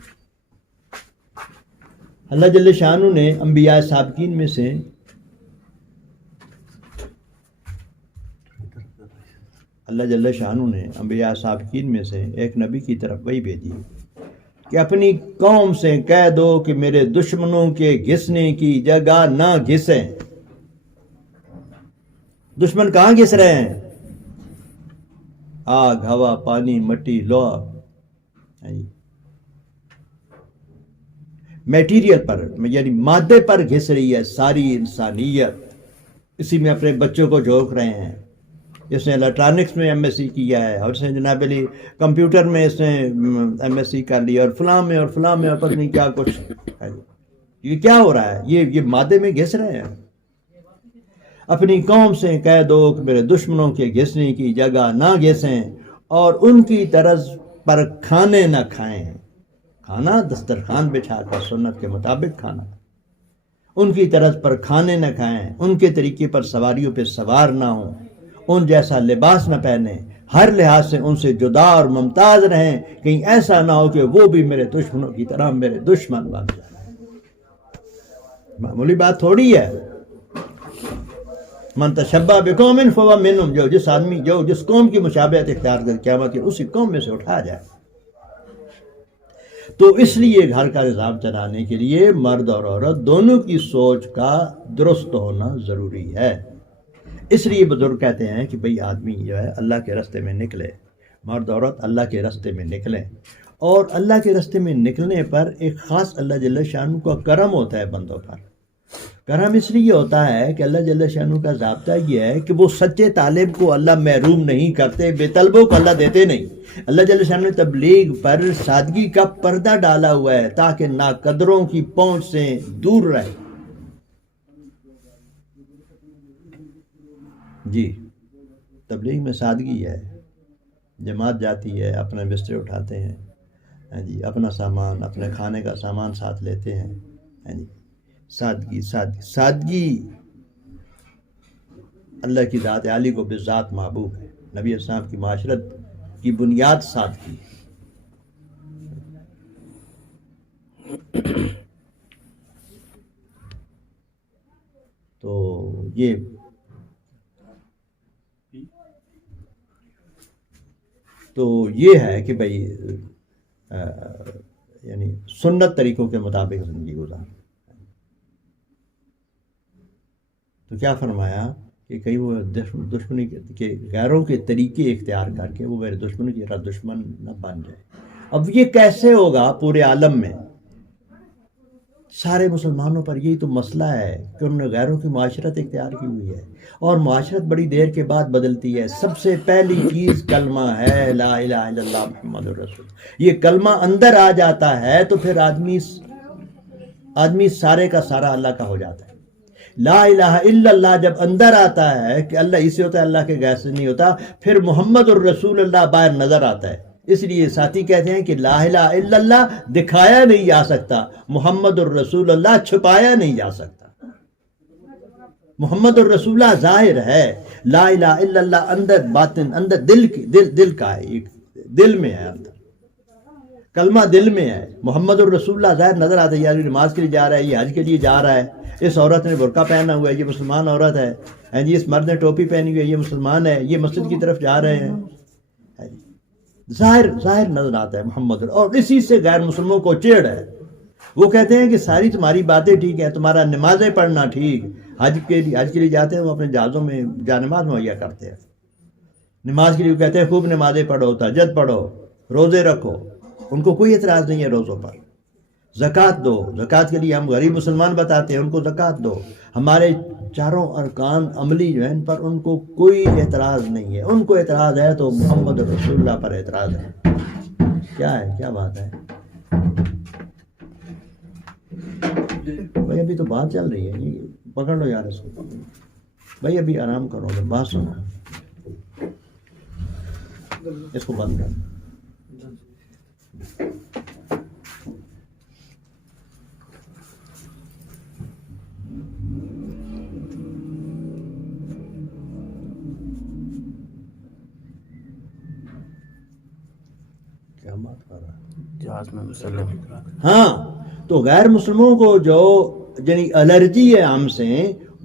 اللہ جل شانہ نے انبیاء سابقین میں سے ایک نبی کی طرف وحی بھیجی کہ اپنی قوم سے کہہ دو کہ میرے دشمنوں کے گھسنے کی جگہ نہ گھسیں۔ دشمن کہاں گھس رہے ہیں؟ آگ، ہوا، پانی، مٹی، لوہا، میٹیریل پر، یعنی مادے پر گھس رہی ہے ساری انسانیت، اسی میں اپنے بچوں کو جھونک رہے ہیں۔ اس نے الیکٹرانکس میں ایم ایس سی کیا ہے، اور اس نے جناب علی کمپیوٹر میں اس نے ایم ایس سی کر لیا، اور فلاں میں اور پتہ نہیں کیا کچھ ہے۔ یہ کیا ہو رہا ہے؟ یہ مادے میں گھس رہے ہیں۔ اپنی قوم سے کہہ دو کہ میرے دشمنوں کے گھسنے کی جگہ نہ گھسیں، اور ان کی طرز پر کھانے نہ کھائیں۔ کھانا دسترخوان بچھا کر سنت کے مطابق کھانا، ان کی طرز پر کھانے نہ کھائیں، ان کے طریقے پر سواریوں پہ سوار نہ ہوں، ان جیسا لباس نہ پہنیں، ہر لحاظ سے ان سے جدا اور ممتاز رہیں، کہیں ایسا نہ ہو کہ وہ بھی میرے دشمنوں کی طرح میرے دشمن بن جائیں۔ معمولی بات تھوڑی ہے، من تشبہ بقوم فہو منہم، جو جس آدمی جو جس قوم کی مشابہت اختیار کر قیامت کی اسی قوم میں سے اٹھایا جائے۔ تو اس لیے گھر کا نظام چلانے کے لیے مرد اور عورت دونوں کی سوچ کا درست ہونا ضروری ہے۔ اس لیے بزرگ کہتے ہیں کہ بھئی آدمی جو ہے اللہ کے راستے میں نکلے، مرد عورت اللہ کے راستے میں نکلیں، اور اللہ کے راستے میں نکلنے پر ایک خاص اللہ جل شانہ کا کرم ہوتا ہے بندوں پر۔ کرم اس لیے ہوتا ہے کہ اللہ جل شانہ کا ضابطہ یہ ہے کہ وہ سچے طالب کو اللہ محروم نہیں کرتے، بے طلبوں کو اللہ دیتے نہیں۔ اللہ جل شانہ نے تبلیغ پر سادگی کا پردہ ڈالا ہوا ہے تاکہ ناقدروں کی پہنچ سے دور رہے۔ جی تبلیغ میں سادگی ہے، جماعت جاتی ہے، اپنے بستر اٹھاتے ہیں، جی اپنا سامان، اپنے کھانے کا سامان ساتھ لیتے ہیں، جی سادگی سادگی سادگی اللہ کی ذات عالی کو بذات محبوب ہے۔ نبی اسلام کی معاشرت کی بنیاد سادگی ہے۔ تو یہ ہے کہ بھئی یعنی سنت طریقوں کے مطابق زندگی گزار۔ تو کیا فرمایا کہ کئی وہ دشمنی کے غیروں کے طریقے اختیار کر کے وہ میرے دشمن کی طرح دشمن نہ بن جائے۔ اب یہ کیسے ہوگا پورے عالم میں؟ سارے مسلمانوں پر یہی تو مسئلہ ہے کہ انہوں نے غیروں کی معاشرت اختیار کی ہوئی ہے، اور معاشرت بڑی دیر کے بعد بدلتی ہے۔ سب سے پہلی چیز کلمہ ہے، لا الہ الا اللہ محمد الرسول۔ یہ کلمہ اندر آ جاتا ہے تو پھر آدمی سارے کا سارا اللہ کا ہو جاتا ہے۔ لا الہ الا اللہ جب اندر آتا ہے کہ اللہ اسے ہوتا ہے، اللہ کے غیر سے نہیں ہوتا، پھر محمد الرسول اللہ باہر نظر آتا ہے۔ اس لیے ساتھی کہتے ہیں کہ لا الہ الا اللہ دکھایا نہیں جا سکتا، محمد الرسول اللہ چھپایا نہیں جا سکتا۔ محمد الرسول اللہ ظاہر ہے، لا الہ الا اللہ اندر باطن، اندر دل کا ہے، دل میں ہے، اندر کلمہ دل میں ہے۔ محمد الرسول اللہ ظاہر نظر آتا ہے، یہ نماز کے لیے جا رہا ہے، یہ حج کے لیے جا رہا ہے، اس عورت نے برقع پہنا ہوا ہے، یہ مسلمان عورت ہے جی، اس مرد نے ٹوپی پہنی ہوئی ہے، یہ مسلمان ہے، یہ مسجد کی طرف جا رہے ہیں۔ ظاہر نظر آتا ہے محمد، اور اسی سے غیر مسلموں کو چیڑ ہے۔ وہ کہتے ہیں کہ ساری تمہاری باتیں ٹھیک ہیں، تمہارا نمازیں پڑھنا ٹھیک، حج کے لیے جاتے ہیں، وہ اپنے جہازوں میں جا نماز مہیا کرتے ہیں۔ نماز کے لیے وہ کہتے ہیں خوب نمازیں پڑھو، تہجد پڑھو، روزے رکھو، ان کو کوئی اعتراض نہیں ہے روزوں پر۔ زکوٰۃ دو، زکوٰۃ کے لیے ہم غریب مسلمان بتاتے ہیں، ان کو زکوٰۃ دو۔ ہمارے چاروں ارکان عملی جو ہیں ان پر ان کو کوئی اعتراض نہیں ہے۔ ان کو اعتراض ہے تو محمد رسول اللہ پر اعتراض ہے۔ کیا ہے، کیا بات ہے بھائی؟ ابھی تو بات چل رہی ہے، پکڑ لو یار اس کو بھائی، ابھی آرام کرو، بات سنو، اس کو بند کر۔ جہاز میں مسلم، ہاں، تو غیر مسلموں کو جو یعنی الرجی ہے ہم سے،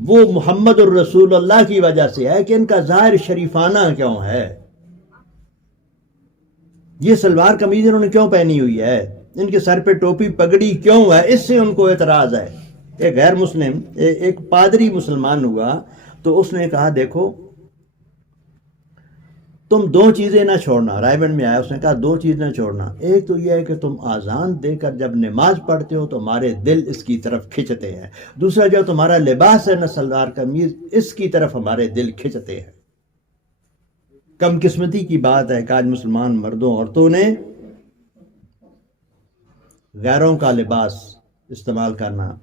وہ محمد الرسول اللہ کی وجہ سے ہے کہ ان کا ظاہر شریفانہ کیوں ہے، یہ سلوار قمیض انہوں نے کیوں پہنی ہوئی ہے، ان کے سر پہ ٹوپی پگڑی کیوں ہے، اس سے ان کو اعتراض ہے۔ ایک غیر مسلم، ایک پادری مسلمان ہوا تو اس نے کہا دیکھو تم دو چیزیں نہ چھوڑنا، رائے بند میں آیا، اس نے کہا دو چیز نہ چھوڑنا، ایک تو یہ ہے کہ تم آذان دے کر جب نماز پڑھتے ہو تو ہمارے دل اس کی طرف کھنچتے ہیں، دوسرا جو تمہارا لباس ہے نا سلوار قمیض، اس کی طرف ہمارے دل کھنچتے ہیں۔ کم قسمتی کی بات ہے کہ آج مسلمان مردوں عورتوں نے غیروں کا لباس استعمال کرنا،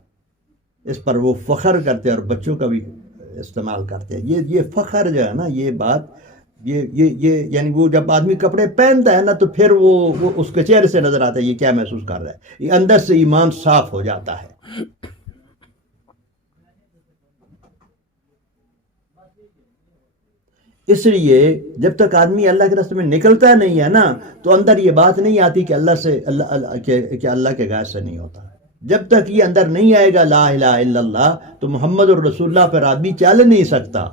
اس پر وہ فخر کرتے ہیں اور بچوں کا بھی استعمال کرتے ہیں۔ یہ فخر جو ہے نا، یہ بات یہ یعنی وہ جب آدمی کپڑے پہنتا ہے نا تو پھر وہ اس کے چہرے سے نظر آتا ہے یہ کیا محسوس کر رہا ہے، یہ اندر سے ایمان صاف ہو جاتا ہے۔ اس لیے جب تک آدمی اللہ کے راستے میں نکلتا نہیں ہے نا تو اندر یہ بات نہیں آتی کہ اللہ کے غیر سے نہیں ہوتا۔ جب تک یہ اندر نہیں آئے گا لا الہ الا اللہ تو محمد الرسول اللہ پر آدمی چل نہیں سکتا۔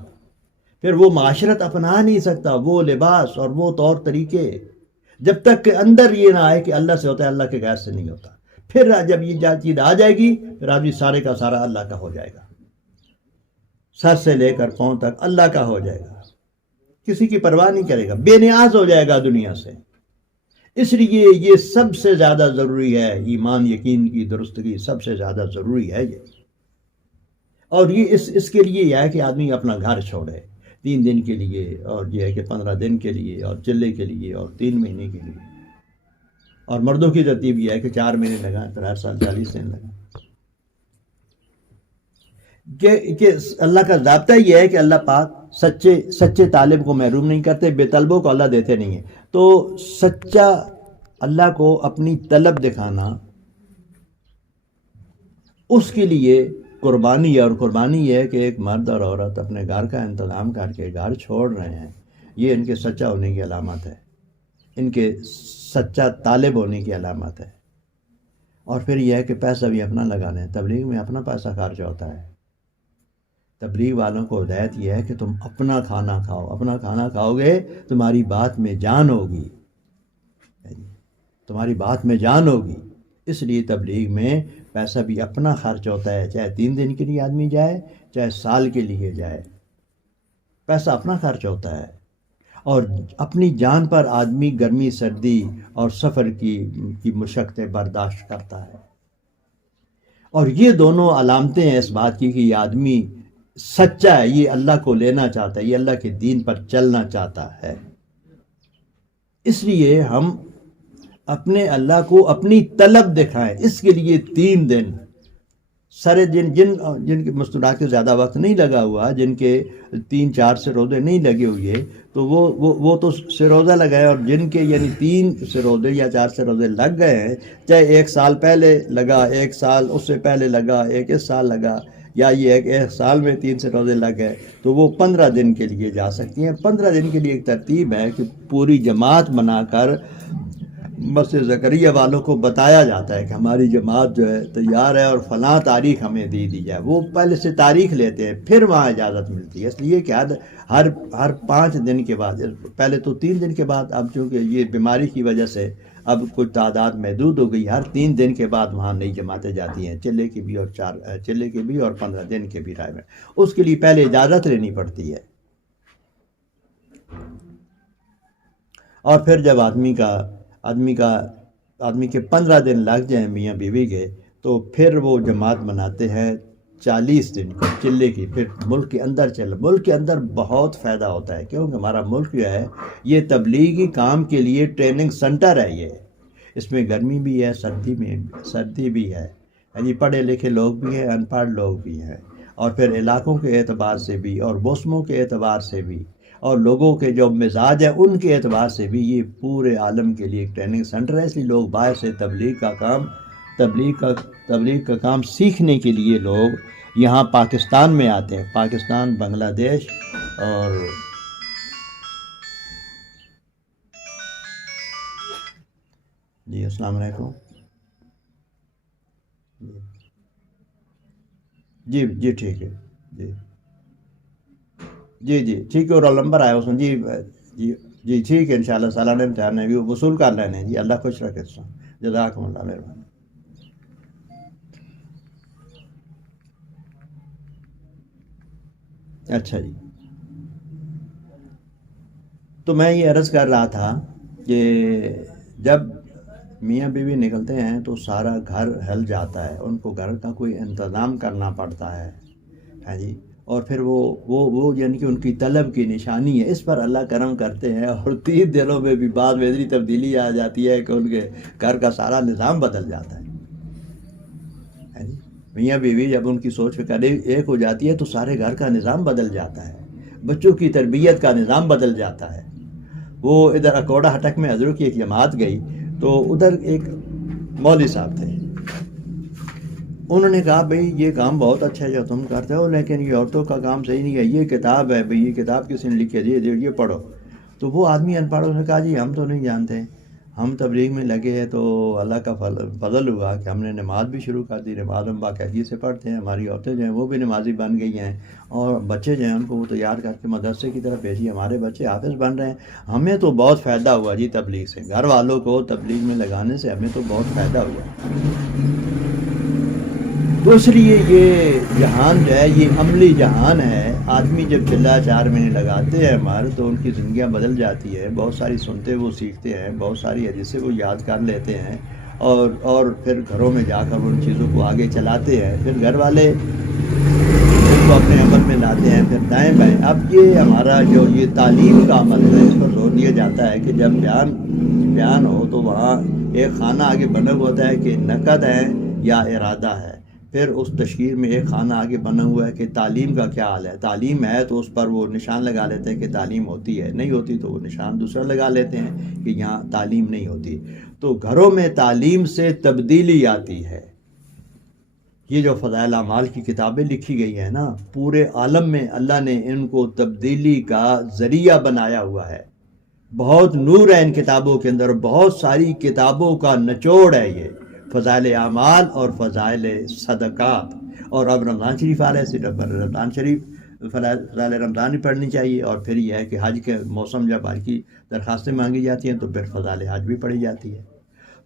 پھر وہ معاشرت اپنا نہیں سکتا، وہ لباس اور وہ طور طریقے، جب تک کہ اندر یہ نہ آئے کہ اللہ سے ہوتا ہے، اللہ کے غیر سے نہیں ہوتا۔ پھر جب یہ چیز آ جائے گی، پھر آدمی سارے کا سارا اللہ کا ہو جائے گا، سر سے لے کر پاؤں تک اللہ کا ہو جائے گا، کسی کی پرواہ نہیں کرے گا، بے نیاز ہو جائے گا دنیا سے۔ اس لیے یہ سب سے زیادہ ضروری ہے، ایمان یقین کی درستگی سب سے زیادہ ضروری ہے یہ۔ اور یہ اس کے لیے یہ ہے کہ آدمی اپنا گھر چھوڑے 3 دن کے لیے، اور یہ ہے کہ 15 دن کے لیے، اور چلے کے لیے، اور 3 مہینے کے لیے۔ اور مردوں کی ترتیب یہ ہے کہ 4 مہینے لگائیں، پھر ہر سال 40 دن لگائیں۔ کہ اللہ کا ضابطہ یہ ہے کہ اللہ پاک سچے طالب کو محروم نہیں کرتے، بے طلبوں کو اللہ دیتے نہیں ہیں۔ تو سچا اللہ کو اپنی طلب دکھانا، اس کے لیے قربانی ہے، اور قربانی یہ ہے کہ ایک مرد اور عورت اپنے گھر کا انتظام کر کے گھر چھوڑ رہے ہیں، یہ ان کے سچا ہونے کی علامت ہے، ان کے سچا طالب ہونے کی علامت ہے۔ اور پھر یہ ہے کہ پیسہ بھی اپنا لگا لیں، تبلیغ میں اپنا پیسہ خرچ ہوتا ہے۔ تبلیغ والوں کو ہدایت یہ ہے کہ تم اپنا کھانا کھاؤ، اپنا کھانا کھاؤ گے تمہاری بات میں جان ہوگی، تمہاری بات میں جان ہوگی۔ اس لیے تبلیغ میں پیسہ بھی اپنا خرچ ہوتا ہے، چاہے 3 دن کے لیے آدمی جائے، چاہے سال کے لیے جائے، پیسہ اپنا خرچ ہوتا ہے۔ اور اپنی جان پر آدمی گرمی سردی اور سفر کی مشقتیں برداشت کرتا ہے۔ اور یہ دونوں علامتیں ہیں اس بات کی کہ یہ آدمی سچا ہے، یہ اللہ کو لینا چاہتا ہے، یہ اللہ کے دین پر چلنا چاہتا ہے۔ اس لیے ہم اپنے اللہ کو اپنی طلب دکھائیں، اس کے لیے 3 دن سارے جن کے مستورات کے زیادہ وقت نہیں لگا ہوا، جن کے 3-4 سے روزے نہیں لگے ہوئے، تو وہ تو سے روزہ لگائے، اور جن کے یعنی 3 سے روزے یا 4 سے روزے لگ گئے ہیں، چاہے 1 سال پہلے لگا، 1 سال اس سے پہلے لگا، 1 سال لگا، یا یہ ایک سال میں 3 سے روزے لگ گئے، تو وہ 15 دن کے لیے جا سکتی ہیں۔ 15 دن کے لیے ایک ترتیب ہے کہ پوری جماعت بنا کر مسجد زکریا والوں کو بتایا جاتا ہے کہ ہماری جماعت جو ہے تیار ہے، اور فلاں تاریخ ہمیں دی جائے۔ وہ پہلے سے تاریخ لیتے ہیں، پھر وہاں اجازت ملتی ہے۔ اس لیے کہ ہر 5 دن کے بعد، پہلے تو 3 دن کے بعد، اب چونکہ یہ بیماری کی وجہ سے اب کچھ تعداد محدود ہو گئی، ہر 3 دن کے بعد وہاں نئی جماعتیں جاتی ہیں، چلے کی بھی اور 15 دن کے بھی رائے میں۔ اس کے لیے پہلے اجازت لینی پڑتی ہے۔ اور پھر جب آدمی کے 15 دن لگ جائیں میاں بیوی کے، تو پھر وہ جماعت مناتے ہیں 40 دن کی چلے کی۔ پھر ملک کے اندر بہت فائدہ ہوتا ہے، کیونکہ ہمارا ملک جو ہے یہ تبلیغی کام کے لیے ٹریننگ سنٹر ہے۔ یہ اس میں گرمی بھی ہے، سردی بھی ہے، یعنی پڑھے لکھے لوگ بھی ہیں، ان پڑھ لوگ بھی ہیں، اور پھر علاقوں کے اعتبار سے بھی، اور موسموں کے اعتبار سے بھی، اور لوگوں کے جو مزاج ہیں ان کے اعتبار سے بھی یہ پورے عالم کے لیے ایک ٹریننگ سنٹر ہے۔ اس لیے لوگ باہر سے تبلیغ کا کام سیکھنے کے لیے لوگ یہاں پاکستان میں آتے ہیں، پاکستان، بنگلہ دیش، اور جی السلام علیکم۔ جی ٹھیک ہے، جی ٹھیک ہے، اور نمبر آیا اس میں، جی ٹھیک ہے، انشاءاللہ سالانہ امتحان ہے بھی وصول کر لینے، جی اللہ خوش رکھے، جزاکم اللہ، مہربانی۔ اچھا جی، تو میں یہ عرض کر رہا تھا کہ جب میاں بیوی نکلتے ہیں تو سارا گھر ہل جاتا ہے، ان کو گھر کا کوئی انتظام کرنا پڑتا ہے، ہاں جی، اور پھر وہ یعنی کہ ان کی طلب کی نشانی ہے۔ اس پر اللہ کرم کرتے ہیں، اور 3 دنوں میں بھی بعد میں اتنی تبدیلی آ جاتی ہے کہ ان کے گھر کا سارا نظام بدل جاتا ہے۔ میاں بیوی جب ان کی سوچ فکر ایک ہو جاتی ہے تو سارے گھر کا نظام بدل جاتا ہے، بچوں کی تربیت کا نظام بدل جاتا ہے۔ وہ ادھر اکوڑا ہٹک میں حضرت کی ایک جماعت گئی، تو ادھر ایک مولوی صاحب تھے، انہوں نے کہا بھئی یہ کام بہت اچھا ہے جو تم کرتے ہو، لیکن یہ عورتوں کا کام صحیح نہیں ہے، یہ کتاب ہے بھئی، یہ کتاب کسی نے لکھی ہے، یہ پڑھو۔ تو وہ آدمی ان پڑھوں نے کہا جی ہم تو نہیں جانتے، ہم تبلیغ میں لگے ہیں تو اللہ کا فضل ہوا کہ ہم نے نماز بھی شروع کر دی. نماز ہم باقاعدگی سے پڑھتے ہیں. ہماری عورتیں جو ہیں وہ بھی نمازی بن گئی ہیں, اور بچے جو ہیں ان کو وہ تیار کر کے مدرسے کی طرف بھیجی. ہمارے بچے حافظ بن رہے ہیں. ہمیں تو بہت فائدہ ہوا جی تبلیغ سے. گھر والوں کو تبلیغ میں لگانے سے ہمیں تو بہت فائدہ ہوا. تو اس لیے یہ جہان جو ہے یہ عملی جہان ہے. آدمی جب چلا 4 مہینے لگاتے ہیں ہمارے تو ان کی زندگیاں بدل جاتی ہے. بہت ساری سنتے وہ سیکھتے ہیں, بہت ساری حدیثیں وہ یاد کر لیتے ہیں, اور پھر گھروں میں جا کر ان چیزوں کو آگے چلاتے ہیں. پھر گھر والے ان کو اپنے عمل میں لاتے ہیں, پھر دائیں بائیں. اب یہ ہمارا جو یہ تعلیم کا عمل ہے اس پر زور دیا جاتا ہے کہ جب بیان ہو تو وہاں ایک خانہ آگے بنا ہوا ہوتا ہے کہ نقد ہے یا ارادہ ہے. پھر اس تشکیل میں ایک خانہ آگے بنا ہوا ہے کہ تعلیم کا کیا حال ہے. تعلیم ہے تو اس پر وہ نشان لگا لیتے ہیں کہ تعلیم ہوتی ہے, نہیں ہوتی تو وہ نشان دوسرا لگا لیتے ہیں کہ یہاں تعلیم نہیں ہوتی. تو گھروں میں تعلیم سے تبدیلی آتی ہے. یہ جو فضائل اعمال کی کتابیں لکھی گئی ہیں نا, پورے عالم میں اللہ نے ان کو تبدیلی کا ذریعہ بنایا ہوا ہے. بہت نور ہے ان کتابوں کے اندر. بہت ساری کتابوں کا نچوڑ ہے یہ فضائل اعمال اور فضائل صدقات. اور اب رمضان شریف آ رہا ہے, صرف رمضان شریف فضائل رمضان بھی پڑھنی چاہیے. اور پھر یہ ہے کہ حج کے موسم جب حج کی درخواستیں مانگی جاتی ہیں تو پھر فضائل حج بھی پڑھی جاتی ہے.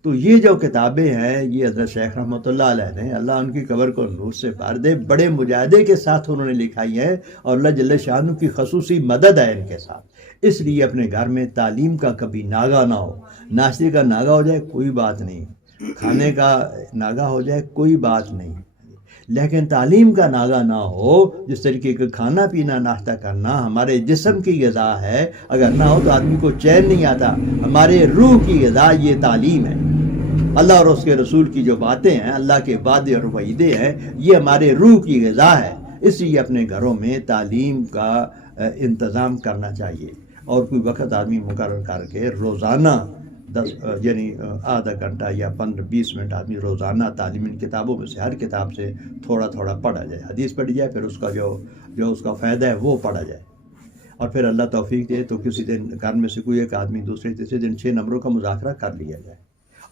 تو یہ جو کتابیں ہیں یہ حضرت شیخ رحمۃ اللہ علیہ نے, اللہ ان کی قبر کو نور سے بھر دے, بڑے مجاہدے کے ساتھ انہوں نے لکھائی ہے, اور اللہ جل شانہ کی خصوصی مدد ہے ان کے ساتھ. اس لیے اپنے گھر میں تعلیم کا کبھی ناغہ نہ ہو. ناشتے کا ناغہ ہو جائے کوئی بات نہیں, کھانے کا ناغہ ہو جائے کوئی بات نہیں, لیکن تعلیم کا ناغہ نہ ہو. جس طریقے کا کھانا پینا ناشتہ کرنا ہمارے جسم کی غذا ہے, اگر نہ ہو تو آدمی کو چین نہیں آتا. ہمارے روح کی غذا یہ تعلیم ہے. اللہ اور اس کے رسول کی جو باتیں ہیں, اللہ کے وعدے اور وعیدے ہیں, یہ ہمارے روح کی غذا ہے. اس لیے اپنے گھروں میں تعلیم کا انتظام کرنا چاہیے, اور کوئی وقت آدمی مقرر کر کے روزانہ 10 یعنی آدھا گھنٹہ یا 15-20 منٹ آدمی روزانہ تعلیمی کتابوں میں سے ہر کتاب سے تھوڑا تھوڑا پڑھا جائے. حدیث پڑھی جائے, پھر اس کا جو اس کا فائدہ ہے وہ پڑھا جائے. اور پھر اللہ توفیق دے تو کسی دن گھر میں سے کوئی ایک آدمی دوسرے تیسرے دن 6 نمبروں کا مذاکرہ کر لیا جائے,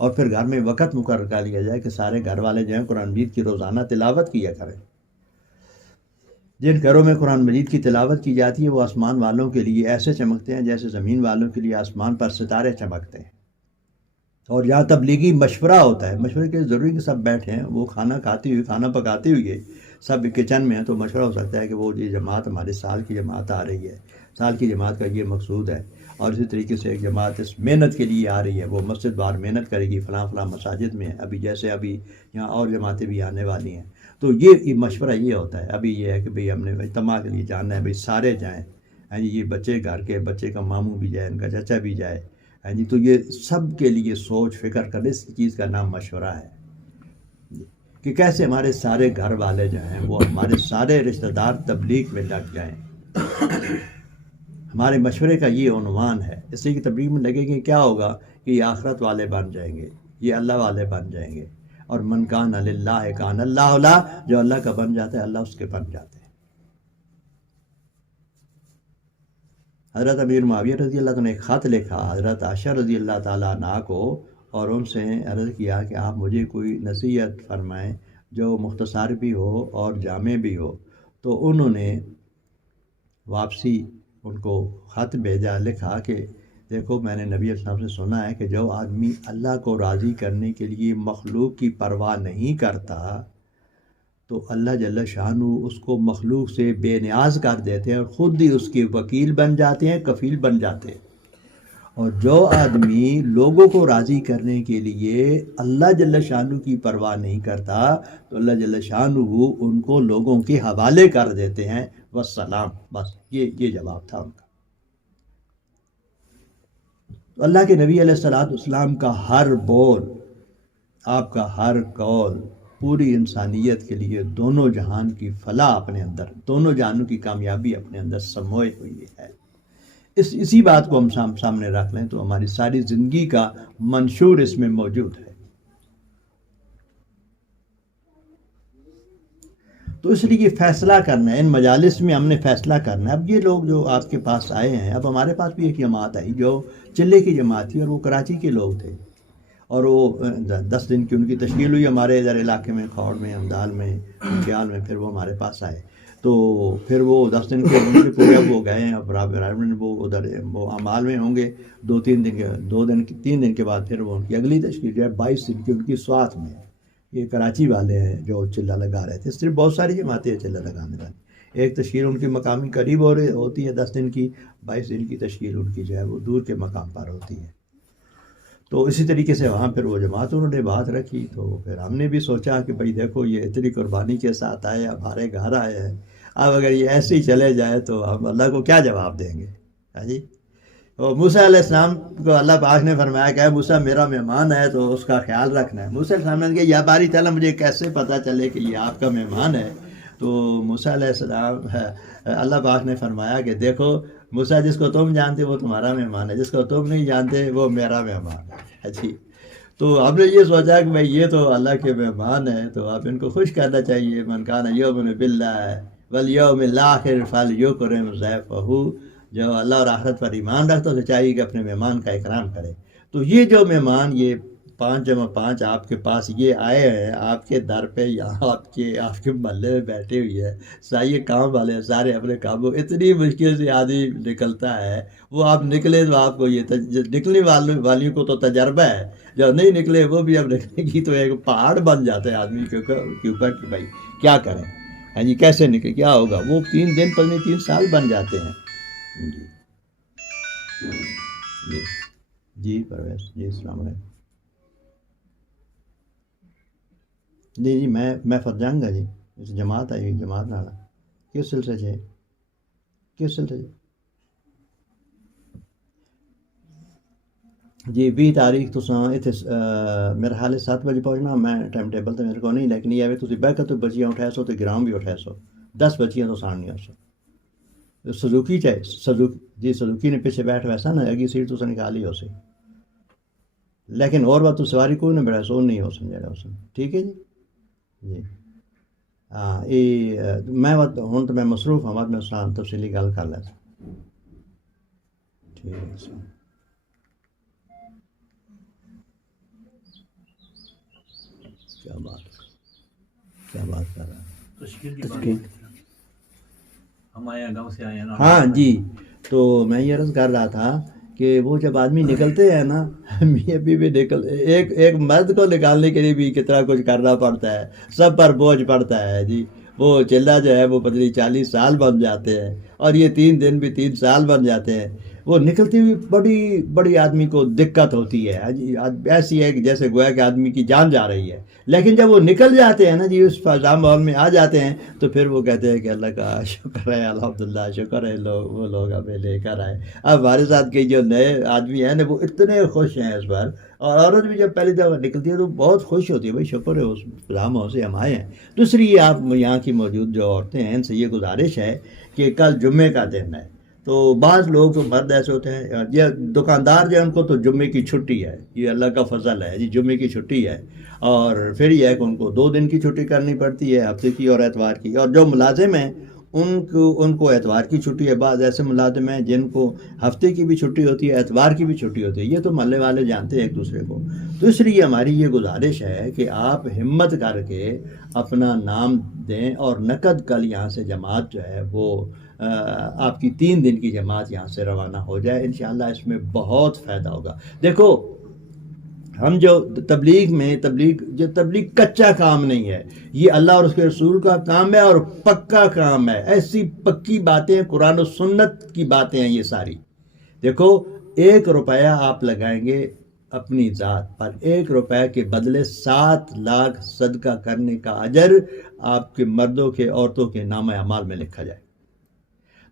اور پھر گھر میں وقت مقرر کر لیا جائے کہ سارے گھر والے جو ہیں قرآن مجید کی روزانہ تلاوت کیا کریں. جن گھروں میں قرآن مجید کی تلاوت کی جاتی ہے وہ آسمان والوں کے لیے ایسے چمکتے ہیں جیسے زمین والوں کے لیے آسمان پر ستارے چمکتے ہیں. اور جہاں تبلیغی مشورہ ہوتا ہے, مشورے کے ضروری کہ سب بیٹھے ہیں, وہ کھانا کھاتے ہوئے کھانا پکاتے ہوئے سب کچن میں ہیں, تو مشورہ ہو سکتا ہے کہ وہ یہ جماعت ہمارے سال کی جماعت آ رہی ہے, سال کی جماعت کا یہ مقصود ہے, اور اسی طریقے سے ایک جماعت اس محنت کے لیے آ رہی ہے, وہ مسجد بار محنت کرے گی فلاں مساجد میں. ابھی جیسے ابھی یہاں اور جماعتیں بھی آنے والی ہیں, تو یہ مشورہ یہ ہوتا ہے. ابھی یہ ہے کہ بھئی ہم نے اجتماع کے لیے جانا ہے, بھئی سارے جائیں, ہاں جی, یہ بچے گھر کے بچے کا ماموں بھی جائے, ان کا چچا بھی جائے, ہاں جی. تو یہ سب کے لیے سوچ فکر کرنے, اس چیز کا نام مشورہ ہے کہ کیسے ہمارے سارے گھر والے جو ہیں وہ ہمارے سارے رشتہ دار تبلیغ میں لگ جائیں. ہمارے مشورے کا یہ عنوان ہے. اس لیے کہ تبلیغ میں لگے گی کیا ہوگا کہ یہ آخرت والے بن جائیں گے, یہ اللہ والے بن جائیں گے. اور من کان للہ کان اللہ لہ, جو اللہ کا بن جاتا ہے اللہ اس کے بن جاتے ہیں. حضرت امیر معاویہ رضی اللہ عنہ نے ایک خط لکھا حضرت عائشہ رضی اللہ تعالیٰ عنہا کو, اور ان سے عرض کیا کہ آپ مجھے کوئی نصیحت فرمائیں جو مختصر بھی ہو اور جامع بھی ہو. تو انہوں نے واپسی ان کو خط بھیجا, لکھا کہ دیکھو میں نے نبی صلی اللہ علیہ وسلم سے سنا ہے کہ جو آدمی اللہ کو راضی کرنے کے لیے مخلوق کی پرواہ نہیں کرتا تو اللہ جل شانہ اس کو مخلوق سے بے نیاز کر دیتے ہیں, اور خود ہی اس کے وکیل بن جاتے ہیں, کفیل بن جاتے ہیں. اور جو آدمی لوگوں کو راضی کرنے کے لیے اللہ جل شانہ کی پرواہ نہیں کرتا تو اللہ جل شانہ ان کو لوگوں کے حوالے کر دیتے ہیں. والسلام. بس یہ جواب تھا ان کا. اللہ کے نبی علیہ الصلوۃ والسلام کا ہر بول, آپ کا ہر قول پوری انسانیت کے لیے دونوں جہان کی فلاح اپنے اندر, دونوں جہانوں کی کامیابی اپنے اندر سموئے ہوئی ہے. اسی بات کو ہم سامنے رکھ لیں تو ہماری ساری زندگی کا منشور اس میں موجود ہے. تو اس لیے فیصلہ کرنا ہے، ان مجالس میں ہم نے فیصلہ کرنا ہے۔ اب یہ لوگ جو آپ کے پاس آئے ہیں، اب ہمارے پاس بھی ایک جماعت آئی جو چلے کی جماعت تھی، اور وہ کراچی کے لوگ تھے، اور وہ 10 دن کی ان کی تشکیل ہوئی ہمارے ادھر علاقے میں، کھوڑ میں، امدال میں، خیال میں، پھر وہ ہمارے پاس آئے۔ تو پھر وہ 10 دن کے پورے وہ گئے ہیں، اب وہ ادھر وہ امال میں ہوں گے 3 دن کے بعد پھر وہ ان کی اگلی تشکیل جو ہے 22 دن کی ان کی سوات میں۔ یہ کراچی والے ہیں جو چلہ لگا رہے تھے، صرف بہت ساری جماعتیں ہیں چلہ لگانے والی۔ ایک تشکیل ان کی مقامی قریب ہوتی ہے 10 دن کی، 22 دن کی تشکیل ان کی جو ہے وہ دور کے مقام پر ہوتی ہے۔ تو اسی طریقے سے وہاں پھر وہ جماعت انہوں نے بات رکھی، تو پھر ہم نے بھی سوچا کہ بھائی دیکھو یہ اتنی قربانی کے ساتھ آئے، ہمارے گھر آئے ہیں، اب اگر یہ ایسے ہی چلے جائے تو ہم اللہ کو کیا جواب دیں گے؟ ہاں جی، اور موسیٰ علیہ السلام کو اللہ پاک نے فرمایا کہ اے موسیٰ میرا مہمان ہے تو اس کا خیال رکھنا ہے۔ موسیٰ علیہ السلام نے کہا یا باری تعالیٰ مجھے کیسے پتہ چلے کہ یہ آپ کا مہمان ہے؟ تو موسیٰ علیہ السلام اللہ پاک نے فرمایا کہ دیکھو موسیٰ، جس کو تم جانتے وہ تمہارا مہمان ہے، جس کو تم نہیں جانتے وہ میرا مہمان ہے۔ جی، تو ہم نے یہ سوچا کہ بھائی یہ تو اللہ کے مہمان ہیں، تو آپ ان کو خوش کرنا چاہیے۔ من کان یؤمن باللہ والیوم الآخر فلیکرم ضیفہ، جو اللہ اور آخرت پر ایمان رکھتا ہے تو چاہیے کہ اپنے مہمان کا اکرام کرے۔ تو یہ جو مہمان یہ 5 آپ کے پاس یہ آئے ہیں، آپ کے در پہ، یہاں آپ کے محلے میں بیٹھے ہوئے ہیں، سائے کام والے سارے اپنے کاموں، اتنی مشکل سے آدمی نکلتا ہے، وہ آپ نکلے تو آپ کو یہ نکلنے والیوں کو تو تجربہ ہے، جو نہیں نکلے وہ بھی اب نکلے گی تو ایک پہاڑ بن جاتا ہے آدمی کے اوپر کہ بھائی کیا کریں، ہاں جی کیسے نکلے، کیا ہوگا۔ وہ 3 دن 3 سال بن جاتے ہیں۔ جی جی پرویز جی، السلام علیکم۔ جی میں فرجانگ گا جی، اس جماعت آئی جماعت نالا کس سلسلے جی 20 تاریخ تو میرے خیال 7 بجے پہنچنا، میں ٹائم ٹیبل تو میرے کو نہیں، لیکن یہ تھی بہت تو بچیاں اٹھائے سو تو گرام بھی اٹھائے سو 10 بچیاں تو سامنے سزوکی جی سزوکی نے پیچھے بیٹھ ویسا نا اگی سیٹ تو نکالی ہو سی، لیکن اور بات تو سواری کوئی نہ بیٹھا سو نہیں ہو سن جڑا اس ٹھیک ہے جی ہاں یہ میں ہوں تو میں مصروف ہوں، میں تفصیلی گل کر لیتا ٹھیک ہے سر۔ کیا بات کر رہا ہے؟ ہم آئے گاؤں سے آئے نا۔ ہاں جی، تو میں یہ عرض کر رہا تھا کہ وہ جب آدمی نکلتے ہیں نا، میاں بیوی ایک مرد کو نکالنے کے لیے بھی کتنا کچھ کرنا پڑتا ہے، سب پر بوجھ پڑتا ہے جی۔ وہ چلہ جو ہے وہ 40 سال بن جاتے ہیں، اور یہ 3 دن بھی 3 سال بن جاتے ہیں۔ وہ نکلتی ہوئی بڑی آدمی کو دقت ہوتی ہے جی، ایسی ہے کہ جیسے گویا کہ آدمی کی جان جا رہی ہے، لیکن جب وہ نکل جاتے ہیں نا جی، اس فضا ماحول میں آ جاتے ہیں تو پھر وہ کہتے ہیں کہ اللہ کا شکر ہے، الحمدللہ شکر ہے وہ لوگ ہمیں لے کر آئے۔ اب ہمارے ساتھ کے جو نئے آدمی ہیں نا وہ اتنے خوش ہیں اس بار، اور عورت بھی جب پہلی دفعہ نکلتی ہے تو بہت خوش ہوتی ہے، بھائی شکر ہے اس فضا ماحول سے ہم آئے ہیں۔ دوسری یہ آپ یہاں کی موجود جو عورتیں ہیں ان سے یہ گزارش ہے کہ کل جمعے کا دن ہے، تو بعض لوگ تو مرد ایسے ہوتے ہیں، یہ دکاندار جو ہے ان کو تو جمعے کی چھٹی ہے، یہ اللہ کا فضل ہے جی، جمعے کی چھٹی ہے، اور پھر یہ ہے کہ ان کو 2 دن کی چھٹی کرنی پڑتی ہے، ہفتے کی اور اتوار کی۔ اور جو ملازم ہیں ان کو اتوار کی چھٹی ہے، بعض ایسے ملازم ہیں جن کو ہفتے کی بھی چھٹی ہوتی ہے، اتوار کی بھی چھٹی ہوتی ہے، یہ تو محلے والے جانتے ہیں ایک دوسرے کو۔ تو اس لیے ہماری یہ گزارش ہے کہ آپ ہمت کر کے اپنا نام دیں، اور نقد کل یہاں سے جماعت جو ہے وہ آپ کی 3 دن کی جماعت یہاں سے روانہ ہو جائے، انشاءاللہ اس میں بہت فائدہ ہوگا۔ دیکھو ہم جو تبلیغ کچا کام نہیں ہے، یہ اللہ اور اس کے رسول کا کام ہے، اور پکا کام ہے، ایسی پکی باتیں قرآن و سنت کی باتیں ہیں یہ ساری۔ دیکھو 1 روپیہ آپ لگائیں گے اپنی ذات پر، 1 روپے کے بدلے 7 لاکھ صدقہ کرنے کا اجر آپ کے مردوں کے عورتوں کے نامہ اعمال میں لکھا جائے۔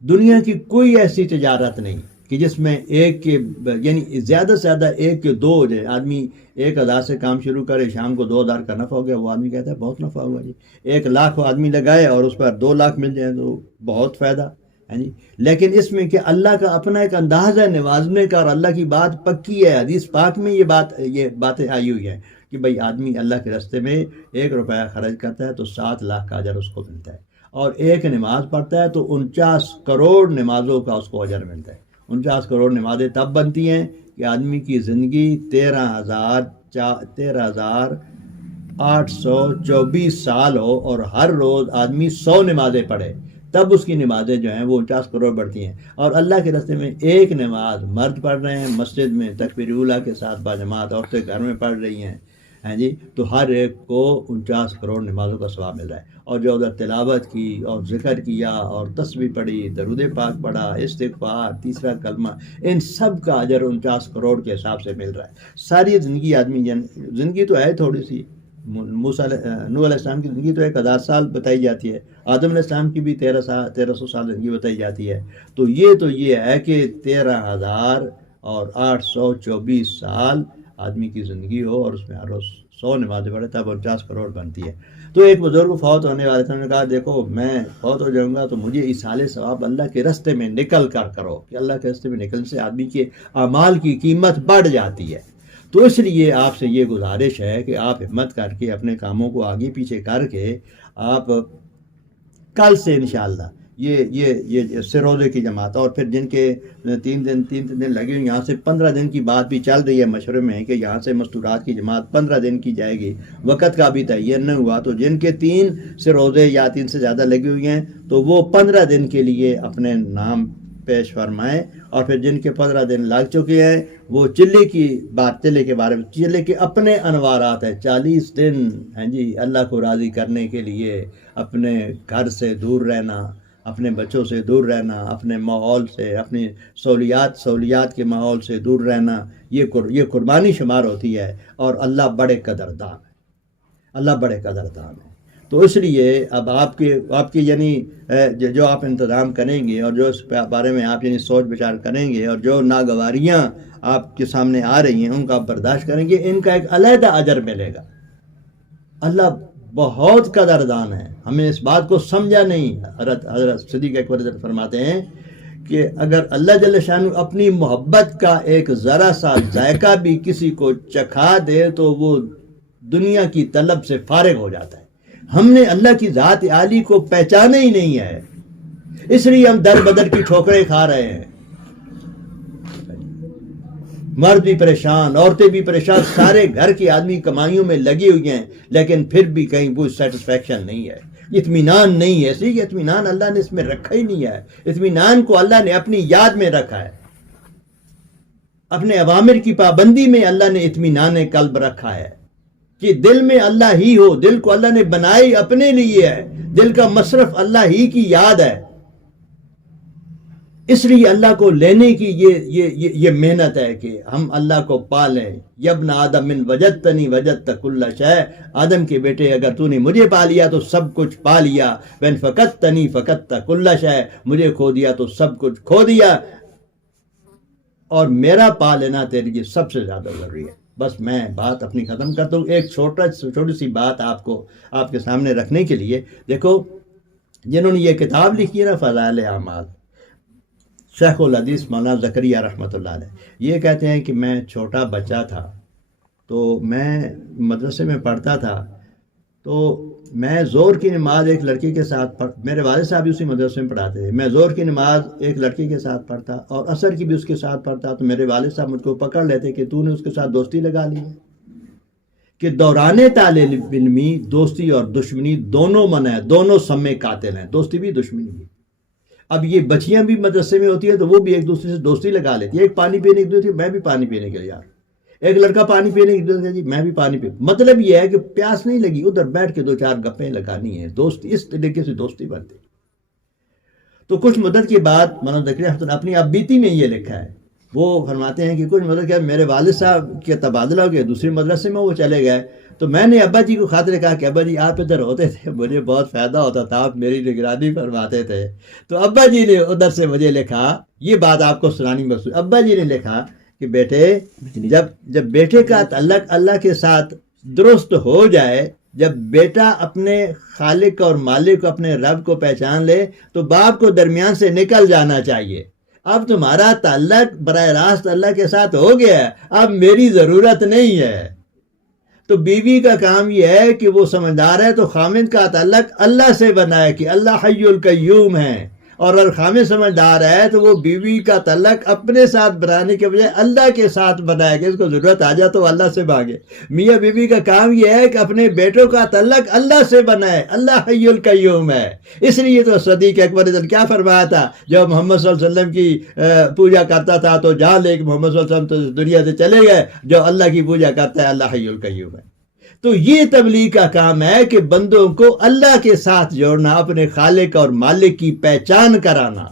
دنیا کی کوئی ایسی تجارت نہیں کہ جس میں یعنی زیادہ سے زیادہ 1 کے 2 ہو جائے، آدمی 1000 سے کام شروع کرے، شام کو 2000 کا نفع ہو گیا، وہ آدمی کہتا ہے بہت نفع ہوا جی۔ 1 لاکھ آدمی لگائے اور اس پر 2 لاکھ مل جائے تو بہت فائدہ ہے جی۔ لیکن اس میں کہ اللہ کا اپنا ایک انداز ہے نوازنے کا، اور اللہ کی بات پکی ہے، حدیث پاک میں یہ باتیں آئی ہوئی ہیں کہ کہ بھئی آدمی اللہ کے راستے میں 1 روپیہ خرچ کرتا ہے تو 7 لاکھ کا اجر اس کو ملتا ہے، اور 1 نماز پڑھتا ہے تو 49 کروڑ نمازوں کا اس کو اجر ملتا ہے۔ 49 کروڑ نمازیں تب بنتی ہیں کہ آدمی کی زندگی 13,824 سال ہو اور ہر روز آدمی 100 نمازیں پڑھے، تب اس کی نمازیں جو ہیں وہ 49 کروڑ بڑھتی ہیں۔ اور اللہ کے راستے میں 1 نماز مرد پڑھ رہے ہیں مسجد میں تکبیر اولیٰ کے ساتھ باجماعت، عورتیں گھر میں پڑھ رہی ہیں، ہیں جی، تو ہر ایک کو 49 کروڑ نمازوں کا ثواب مل رہا ہے۔ اور جو ادھر تلاوت کی اور ذکر کیا اور تسبیح پڑھی، درود پاک پڑھا، استغفار، تیسرا کلمہ، ان سب کا اجر 49 کروڑ کے حساب سے مل رہا ہے۔ ساری زندگی آدمی زندگی تو ہے تھوڑی سی، نوح علیہ السلام کی زندگی تو 1000 سال بتائی جاتی ہے، آدم علیہ السلام کی بھی 1300 سال زندگی بتائی جاتی ہے، تو یہ ہے کہ 13,824 سال آدمی کی زندگی ہو اور اس میں ہر روز 100 نمازیں پڑھے، تب 49 کروڑ بنتی ہے۔ تو ایک بزرگ فوت ہونے والے تھے، انہوں نے کہا دیکھو میں فوت ہو جاؤں گا تو مجھے ایصال ثواب اللہ کے راستے میں نکل کر کرو، کہ اللہ کے راستے میں نکلنے سے آدمی کے اعمال کی قیمت بڑھ جاتی ہے۔ تو اس لیے آپ سے یہ گزارش ہے کہ آپ ہمت کر کے اپنے کاموں کو آگے پیچھے کر کے آپ کل سے انشاءاللہ یہ سروزے کی جماعت، اور پھر جن کے 3 دن لگے ہوئے، یہاں سے 15 دن کی بات بھی چل رہی ہے مشورے میں کہ یہاں سے مستورات کی جماعت 15 دن کی جائے گی، وقت کا بھی تعین نہیں ہوا، تو جن کے 3 سروزے یا 3 سے زیادہ لگے ہوئے ہیں تو وہ 15 دن کے لیے اپنے نام پیش فرمائیں، اور پھر جن کے 15 دن لگ چکے ہیں وہ چلے کے بارے میں، چلے کے اپنے انوارات ہیں، 40 دن ہیں جی اللہ کو راضی کرنے کے لیے اپنے گھر سے دور رہنا، اپنے بچوں سے دور رہنا، اپنے ماحول سے، اپنی سہولیات کے ماحول سے دور رہنا، یہ قربانی شمار ہوتی ہے، اور اللہ بڑے قدردان ہے، اللہ بڑے قدردان ہے۔ تو اس لیے اب آپ کے یعنی جو آپ انتظام کریں گے اور جو اس بارے میں آپ یعنی سوچ بچار کریں گے، اور جو ناگواریاں آپ کے سامنے آ رہی ہیں ان کا آپ برداشت کریں گے، ان کا ایک علیحدہ اجر ملے گا۔ اللہ بہت قدردان ہے، ہمیں اس بات کو سمجھا نہیں۔ حضرت صدیق اکبر فرماتے ہیں کہ اگر اللہ جل شانہ اپنی محبت کا ایک ذرا سا ذائقہ بھی کسی کو چکھا دے تو وہ دنیا کی طلب سے فارغ ہو جاتا ہے۔ ہم نے اللہ کی ذات عالی کو پہچانا ہی نہیں ہے، اس لیے ہم در بدر کی ٹھوکریں کھا رہے ہیں، مرد بھی پریشان، عورتیں بھی پریشان، سارے گھر کے آدمی کمائیوں میں لگے ہوئے ہیں، لیکن پھر بھی کہیں کوئی سیٹسفیکشن نہیں ہے، اطمینان نہیں ہے، اس لیے اطمینان اللہ نے اس میں رکھا ہی نہیں ہے۔ اطمینان کو اللہ نے اپنی یاد میں رکھا ہے، اپنے اوامر کی پابندی میں اللہ نے اطمینان قلب رکھا ہے، کہ دل میں اللہ ہی ہو، دل کو اللہ نے بنائی اپنے لیے ہے، دل کا مصرف اللہ ہی کی یاد ہے، اس لیے اللہ کو لینے کی یہ محنت ہے کہ ہم اللہ کو پالیں۔ یبن آدم من وجدتنی وجدت کل شیء، آدم کے بیٹے اگر تو نے مجھے پا لیا تو سب کچھ پا لیا، وَإِن فَقَدتنی فَقَدتَ کل شیء، مجھے کھو دیا تو سب کچھ کھو دیا، اور میرا پا لینا تیرے لیے سب سے زیادہ ضروری ہے۔ بس میں بات اپنی ختم کرتا ہوں، ایک چھوٹی سی بات آپ کے سامنے رکھنے کے لیے۔ دیکھو جنہوں نے یہ کتاب لکھی ہے نا فضائل اعمال، شیخ الحدیث مولانا زکریا رحمۃ اللہ علیہ، یہ کہتے ہیں کہ میں چھوٹا بچہ تھا تو میں مدرسے میں پڑھتا تھا، تو میں ظہر کی نماز ایک لڑکی کے ساتھ میرے والد صاحب بھی اسی مدرسے میں پڑھاتے تھے، میں ظہر کی نماز ایک لڑکی کے ساتھ پڑھتا اور عصر کی بھی اس کے ساتھ پڑھتا، تو میرے والد صاحب مجھ کو پکڑ لیتے کہ تو نے اس کے ساتھ دوستی لگا لی ہے، کہ دوران طالب علمی دوستی اور دشمنی دونوں منع ہے، دونوں سمے قاتل ہیں، دوستی بھی دشمنی بھی۔ اب یہ بچیاں بھی مدرسے میں ہوتی ہے تو وہ بھی ایک دوسرے سے دوستی لگا لیتی ہے، ایک پانی پینے کی دوسری، میں بھی پانی پینے کے لیے یار، ایک لڑکا پانی پینے کی دوسری جی میں بھی پانی پی، مطلب یہ ہے کہ پیاس نہیں لگی، ادھر بیٹھ کے 2-4 گپیں لگانی ہیں، دوستی اس طریقے سے دوستی بنتی۔ تو کچھ مدت کے بعد مولانا زکریا رحمۃ اللہ اپنی اب بیتی میں یہ لکھا ہے، وہ فرماتے ہیں کہ کچھ مدت کے میرے والد صاحب کے تبادلہ ہو گیا، دوسرے مدرسے میں وہ چلے گئے، تو میں نے ابا جی کو خاطر کہا کہ ابا جی آپ ادھر ہوتے تھے، مجھے بہت فائدہ ہوتا تھا، آپ میری نگرانی فرماتے تھے۔ تو ابا جی نے ادھر سے مجھے لکھا، یہ بات آپ کو سنانی مقصود، ابا جی نے لکھا کہ بیٹے جب بیٹے کا تعلق اللہ کے ساتھ درست ہو جائے، جب بیٹا اپنے خالق اور مالک کو، اپنے رب کو پہچان لے، تو باپ کو درمیان سے نکل جانا چاہیے۔ اب تمہارا تعلق براہ راست اللہ کے ساتھ ہو گیا ہے، اب میری ضرورت نہیں ہے، تو بیوی کا کام یہ ہے کہ وہ سمجھدار ہے تو خامد کا تعلق اللہ سے بنائے کہ اللہ حی القیوم ہے، اور اگر خامد سمجھدار ہے تو وہ بیوی کا تعلق اپنے ساتھ بنانے کے بجائے اللہ کے ساتھ بنائے کہ اس کو ضرورت آ جائے تو اللہ سے مانگے۔ میاں بیوی کا کام یہ ہے کہ اپنے بیٹوں کا تعلق اللہ سے بنائے، اللہ حی القیوم ہے۔ اس لیے تو صدیق اکبر نے کیا فرمایا تھا، جب محمد صلی اللہ علیہ وسلم کی پوجا کرتا تھا تو جان لے کہ محمد صلی اللہ علیہ وسلم تو دنیا سے چلے گئے، جو اللہ کی پوجا کرتا ہے اللہ حی القیوم ہے۔ تو یہ تبلیغ کا کام ہے کہ بندوں کو اللہ کے ساتھ جوڑنا، اپنے خالق اور مالک کی پہچان کرانا۔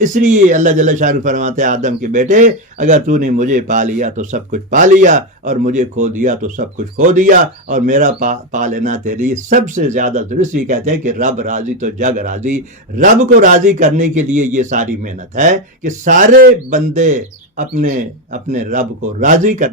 اس لیے اللہ جل شانہ فرماتے ہیں آدم کے بیٹے اگر تو نے مجھے پا لیا تو سب کچھ پا لیا، اور مجھے کھو دیا تو سب کچھ کھو دیا، اور میرا پا لینا تیرے لیے سب سے زیادہ درست۔ یہ کہتے ہیں کہ رب راضی تو جگ راضی۔ رب کو راضی کرنے کے لیے یہ ساری محنت ہے کہ سارے بندے اپنے رب کو راضی کرنے